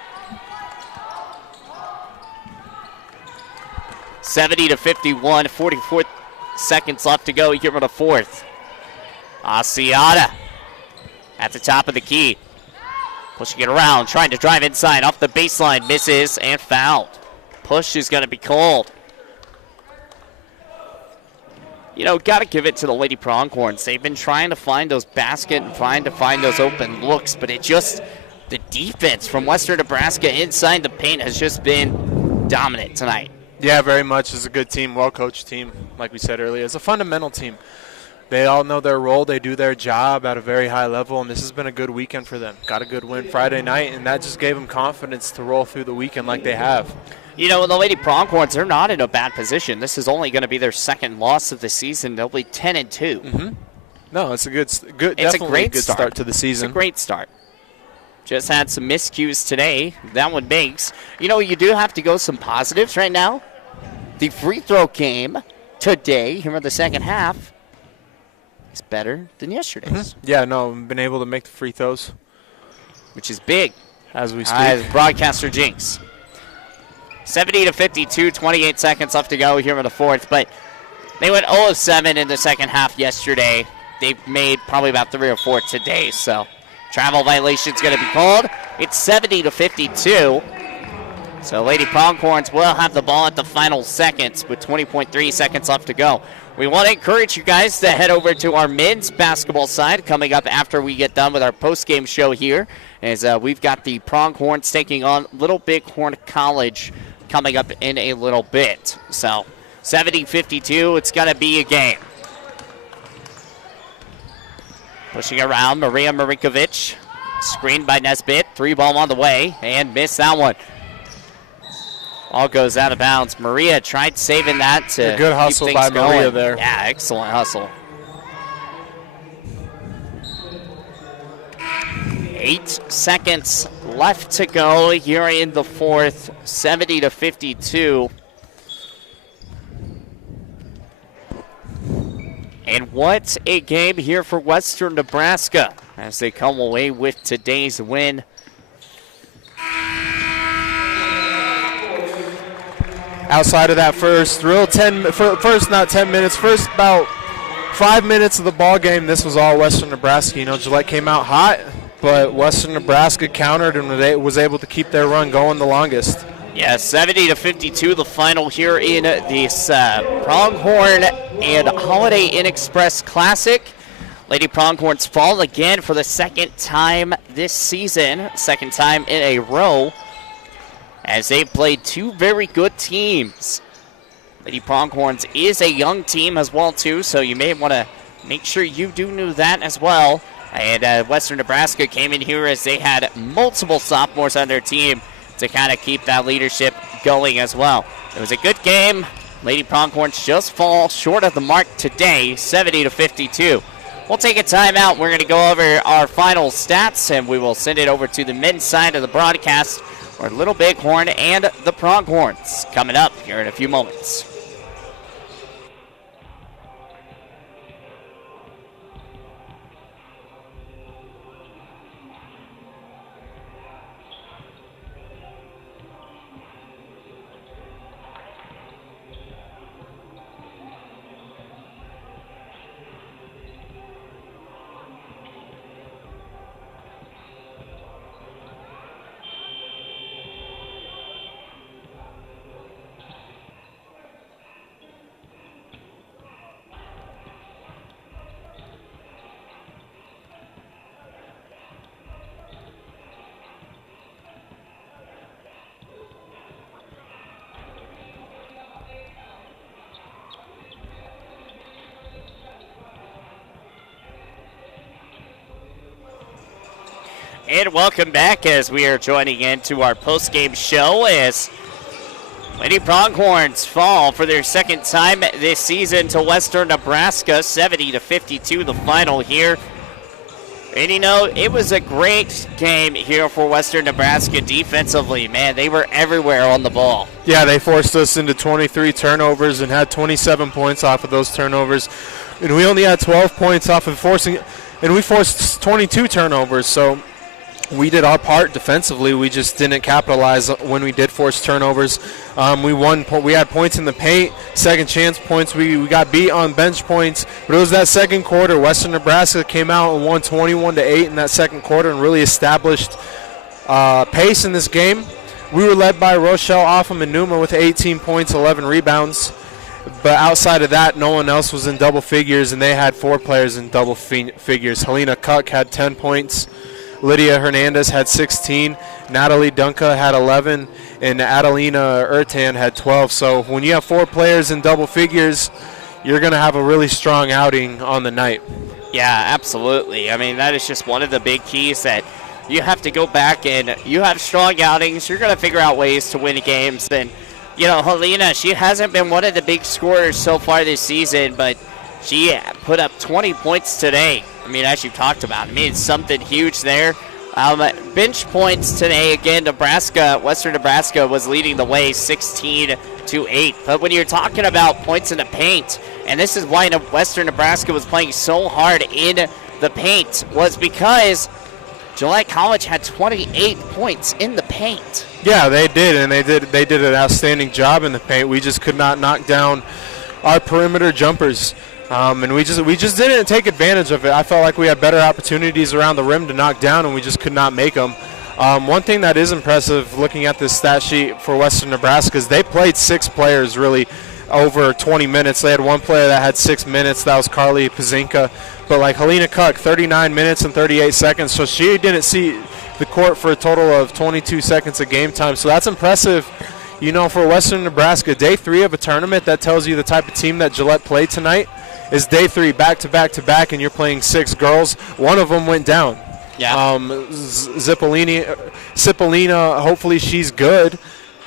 70-51. 44 seconds left to go here in the fourth. Asiata at the top of the key. Pushing it around, trying to drive inside off the baseline. Misses and fouled. Push is going to be called. You know, got to give it to the Lady Pronghorns. They've been trying to find those basket and trying to find those open looks, but it just, the defense from Western Nebraska inside the paint has just been dominant tonight. Yeah, very much. It's a good team, well-coached team, like we said earlier. It's a fundamental team. They all know their role. They do their job at a very high level, and this has been a good weekend for them. Got a good win Friday night, and that just gave them confidence to roll through the weekend like they have. You know, the Lady Pronghorns, they're not in a bad position. This is only going to be their second loss of the season. They'll be 10-2. Mm-hmm. No, it's a good, it's a great start to the season. It's a great start. Just had some miscues today. That one makes. You know, you do have to go some positives right now. The free throw game today, here in the second half, is better than yesterday's. Mm-hmm. Yeah, no, we've been able to make the free throws, which is big as we speak. As broadcaster jinx. 70-52, 28 seconds left to go here in the fourth. But They went 0 of 7 in the second half yesterday. They've made probably about 3 or 4 today, so travel violation is going to be called. It's 70-52. So Lady Pronghorns will have the ball at the final seconds with 20.3 seconds left to go. We want to encourage you guys to head over to our men's basketball side coming up after we get done with our post-game show here, as we've got the Pronghorns taking on Little Bighorn College coming up in a little bit. So 70-52, it's going to be a game. Pushing around, Maria Marinkovic. Screened by Nesbitt. 3-ball on the way, and missed that one. All goes out of bounds. Maria tried saving that to a good hustle by Maria there. Yeah, excellent hustle. 8 seconds left to go here in the fourth. 70-52. And what a game here for Western Nebraska as they come away with today's win. Outside of that first not 10 minutes, first about 5 minutes of the ball game, this was all Western Nebraska. You know, Gillette came out hot, but Western Nebraska countered and was able to keep their run going the longest. Yeah, 70-52, the final here in this Pronghorn and Holiday Inn Express Classic. Lady Pronghorns fall again for the second time this season, second time in a row, as they played 2 very good teams. Lady Pronghorns is a young team as well, too, so you may want to make sure you do know that as well. And Western Nebraska came in here as they had multiple sophomores on their team to kind of keep that leadership going as well. It was a good game. Lady Pronghorns just fall short of the mark today, 70-52. We'll take a timeout. We're going to go over our final stats, and we will send it over to the men's side of the broadcast, where Little Bighorn and the Pronghorns coming up here in a few moments. And welcome back as we are joining into our post-game show as Lady Pronghorns fall for their second time this season to Western Nebraska, 70-52 the final here. And you know, it was a great game here for Western Nebraska defensively. Man, they were everywhere on the ball. Yeah, they forced us into 23 turnovers and had 27 points off of those turnovers. And we only had 12 points off of forcing, and we forced 22 turnovers. So we did our part defensively. We just didn't capitalize when we did force turnovers. We had points in the paint, second chance points. We got beat on bench points, but it was that second quarter. Western Nebraska came out and won 21-8 in that second quarter and really established pace in this game. We were led by Rochelle Offam-Numa with 18 points, 11 rebounds. But outside of that, no one else was in double figures, and they had 4 players in double figures. Helena Cuck had 10 points. Lydia Hernandez had 16, Natalie Dunca had 11, and Adelina Ertan had 12. So when you have 4 players in double figures, you're going to have a really strong outing on the night. Yeah, absolutely. I mean, that is just one of the big keys that you have to go back and you have strong outings. You're going to figure out ways to win games. And, you know, Helena, she hasn't been one of the big scorers so far this season, but she put up 20 points today. I mean, as you talked about, I mean, it's something huge there. Bench points today, again, Western Nebraska was leading the way 16-8. But when you're talking about points in the paint, and this is why Western Nebraska was playing so hard in the paint, was because Gillette College had 28 points in the paint. Yeah, they did, and they did an outstanding job in the paint. We just could not knock down our perimeter jumpers. And we just didn't take advantage of it. I felt like we had better opportunities around the rim to knock down, and we just could not make them. One thing that is impressive looking at this stat sheet for Western Nebraska is they played 6 players really over 20 minutes. They had one player that had 6 minutes. That was Carly Pazinka. But like Helena Cuck, 39 minutes and 38 seconds. So she didn't see the court for a total of 22 seconds of game time. So that's impressive. You know, for Western Nebraska, day 3 of a tournament, that tells you the type of team that Gillette played tonight is day 3, back to back to back, and you're playing 6 girls. One of them went down. Yeah. Cipollina, hopefully she's good,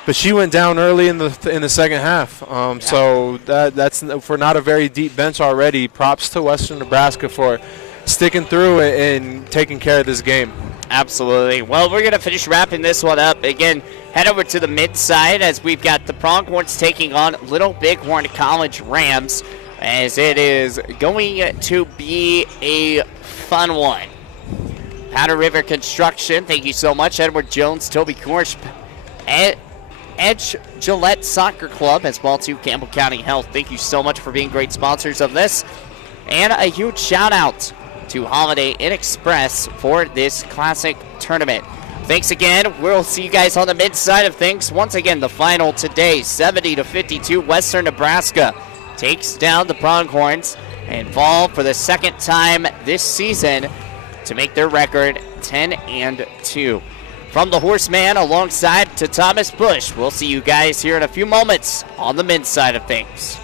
but she went down early in the second half. So that's for not a very deep bench already. Props to Western Nebraska for sticking through and taking care of this game. Absolutely. Well, we're going to finish wrapping this one up. Again, head over to the mid-side as we've got the Pronghorns taking on Little Bighorn College Rams, as it is going to be a fun one. Powder River Construction, thank you so much. Edward Jones, Toby Korsch, Edge Gillette Soccer Club, as well to Campbell County Health. Thank you so much for being great sponsors of this. And a huge shout out to Holiday Inn Express for this classic tournament. Thanks again. We'll see you guys on the mid-side of things. Once again, the final today, 70-52, Western Nebraska takes down the Pronghorns and fall for the second time this season to make their record 10-2. From the Horseman alongside to Thomas Bush, we'll see you guys here in a few moments on the men's side of things.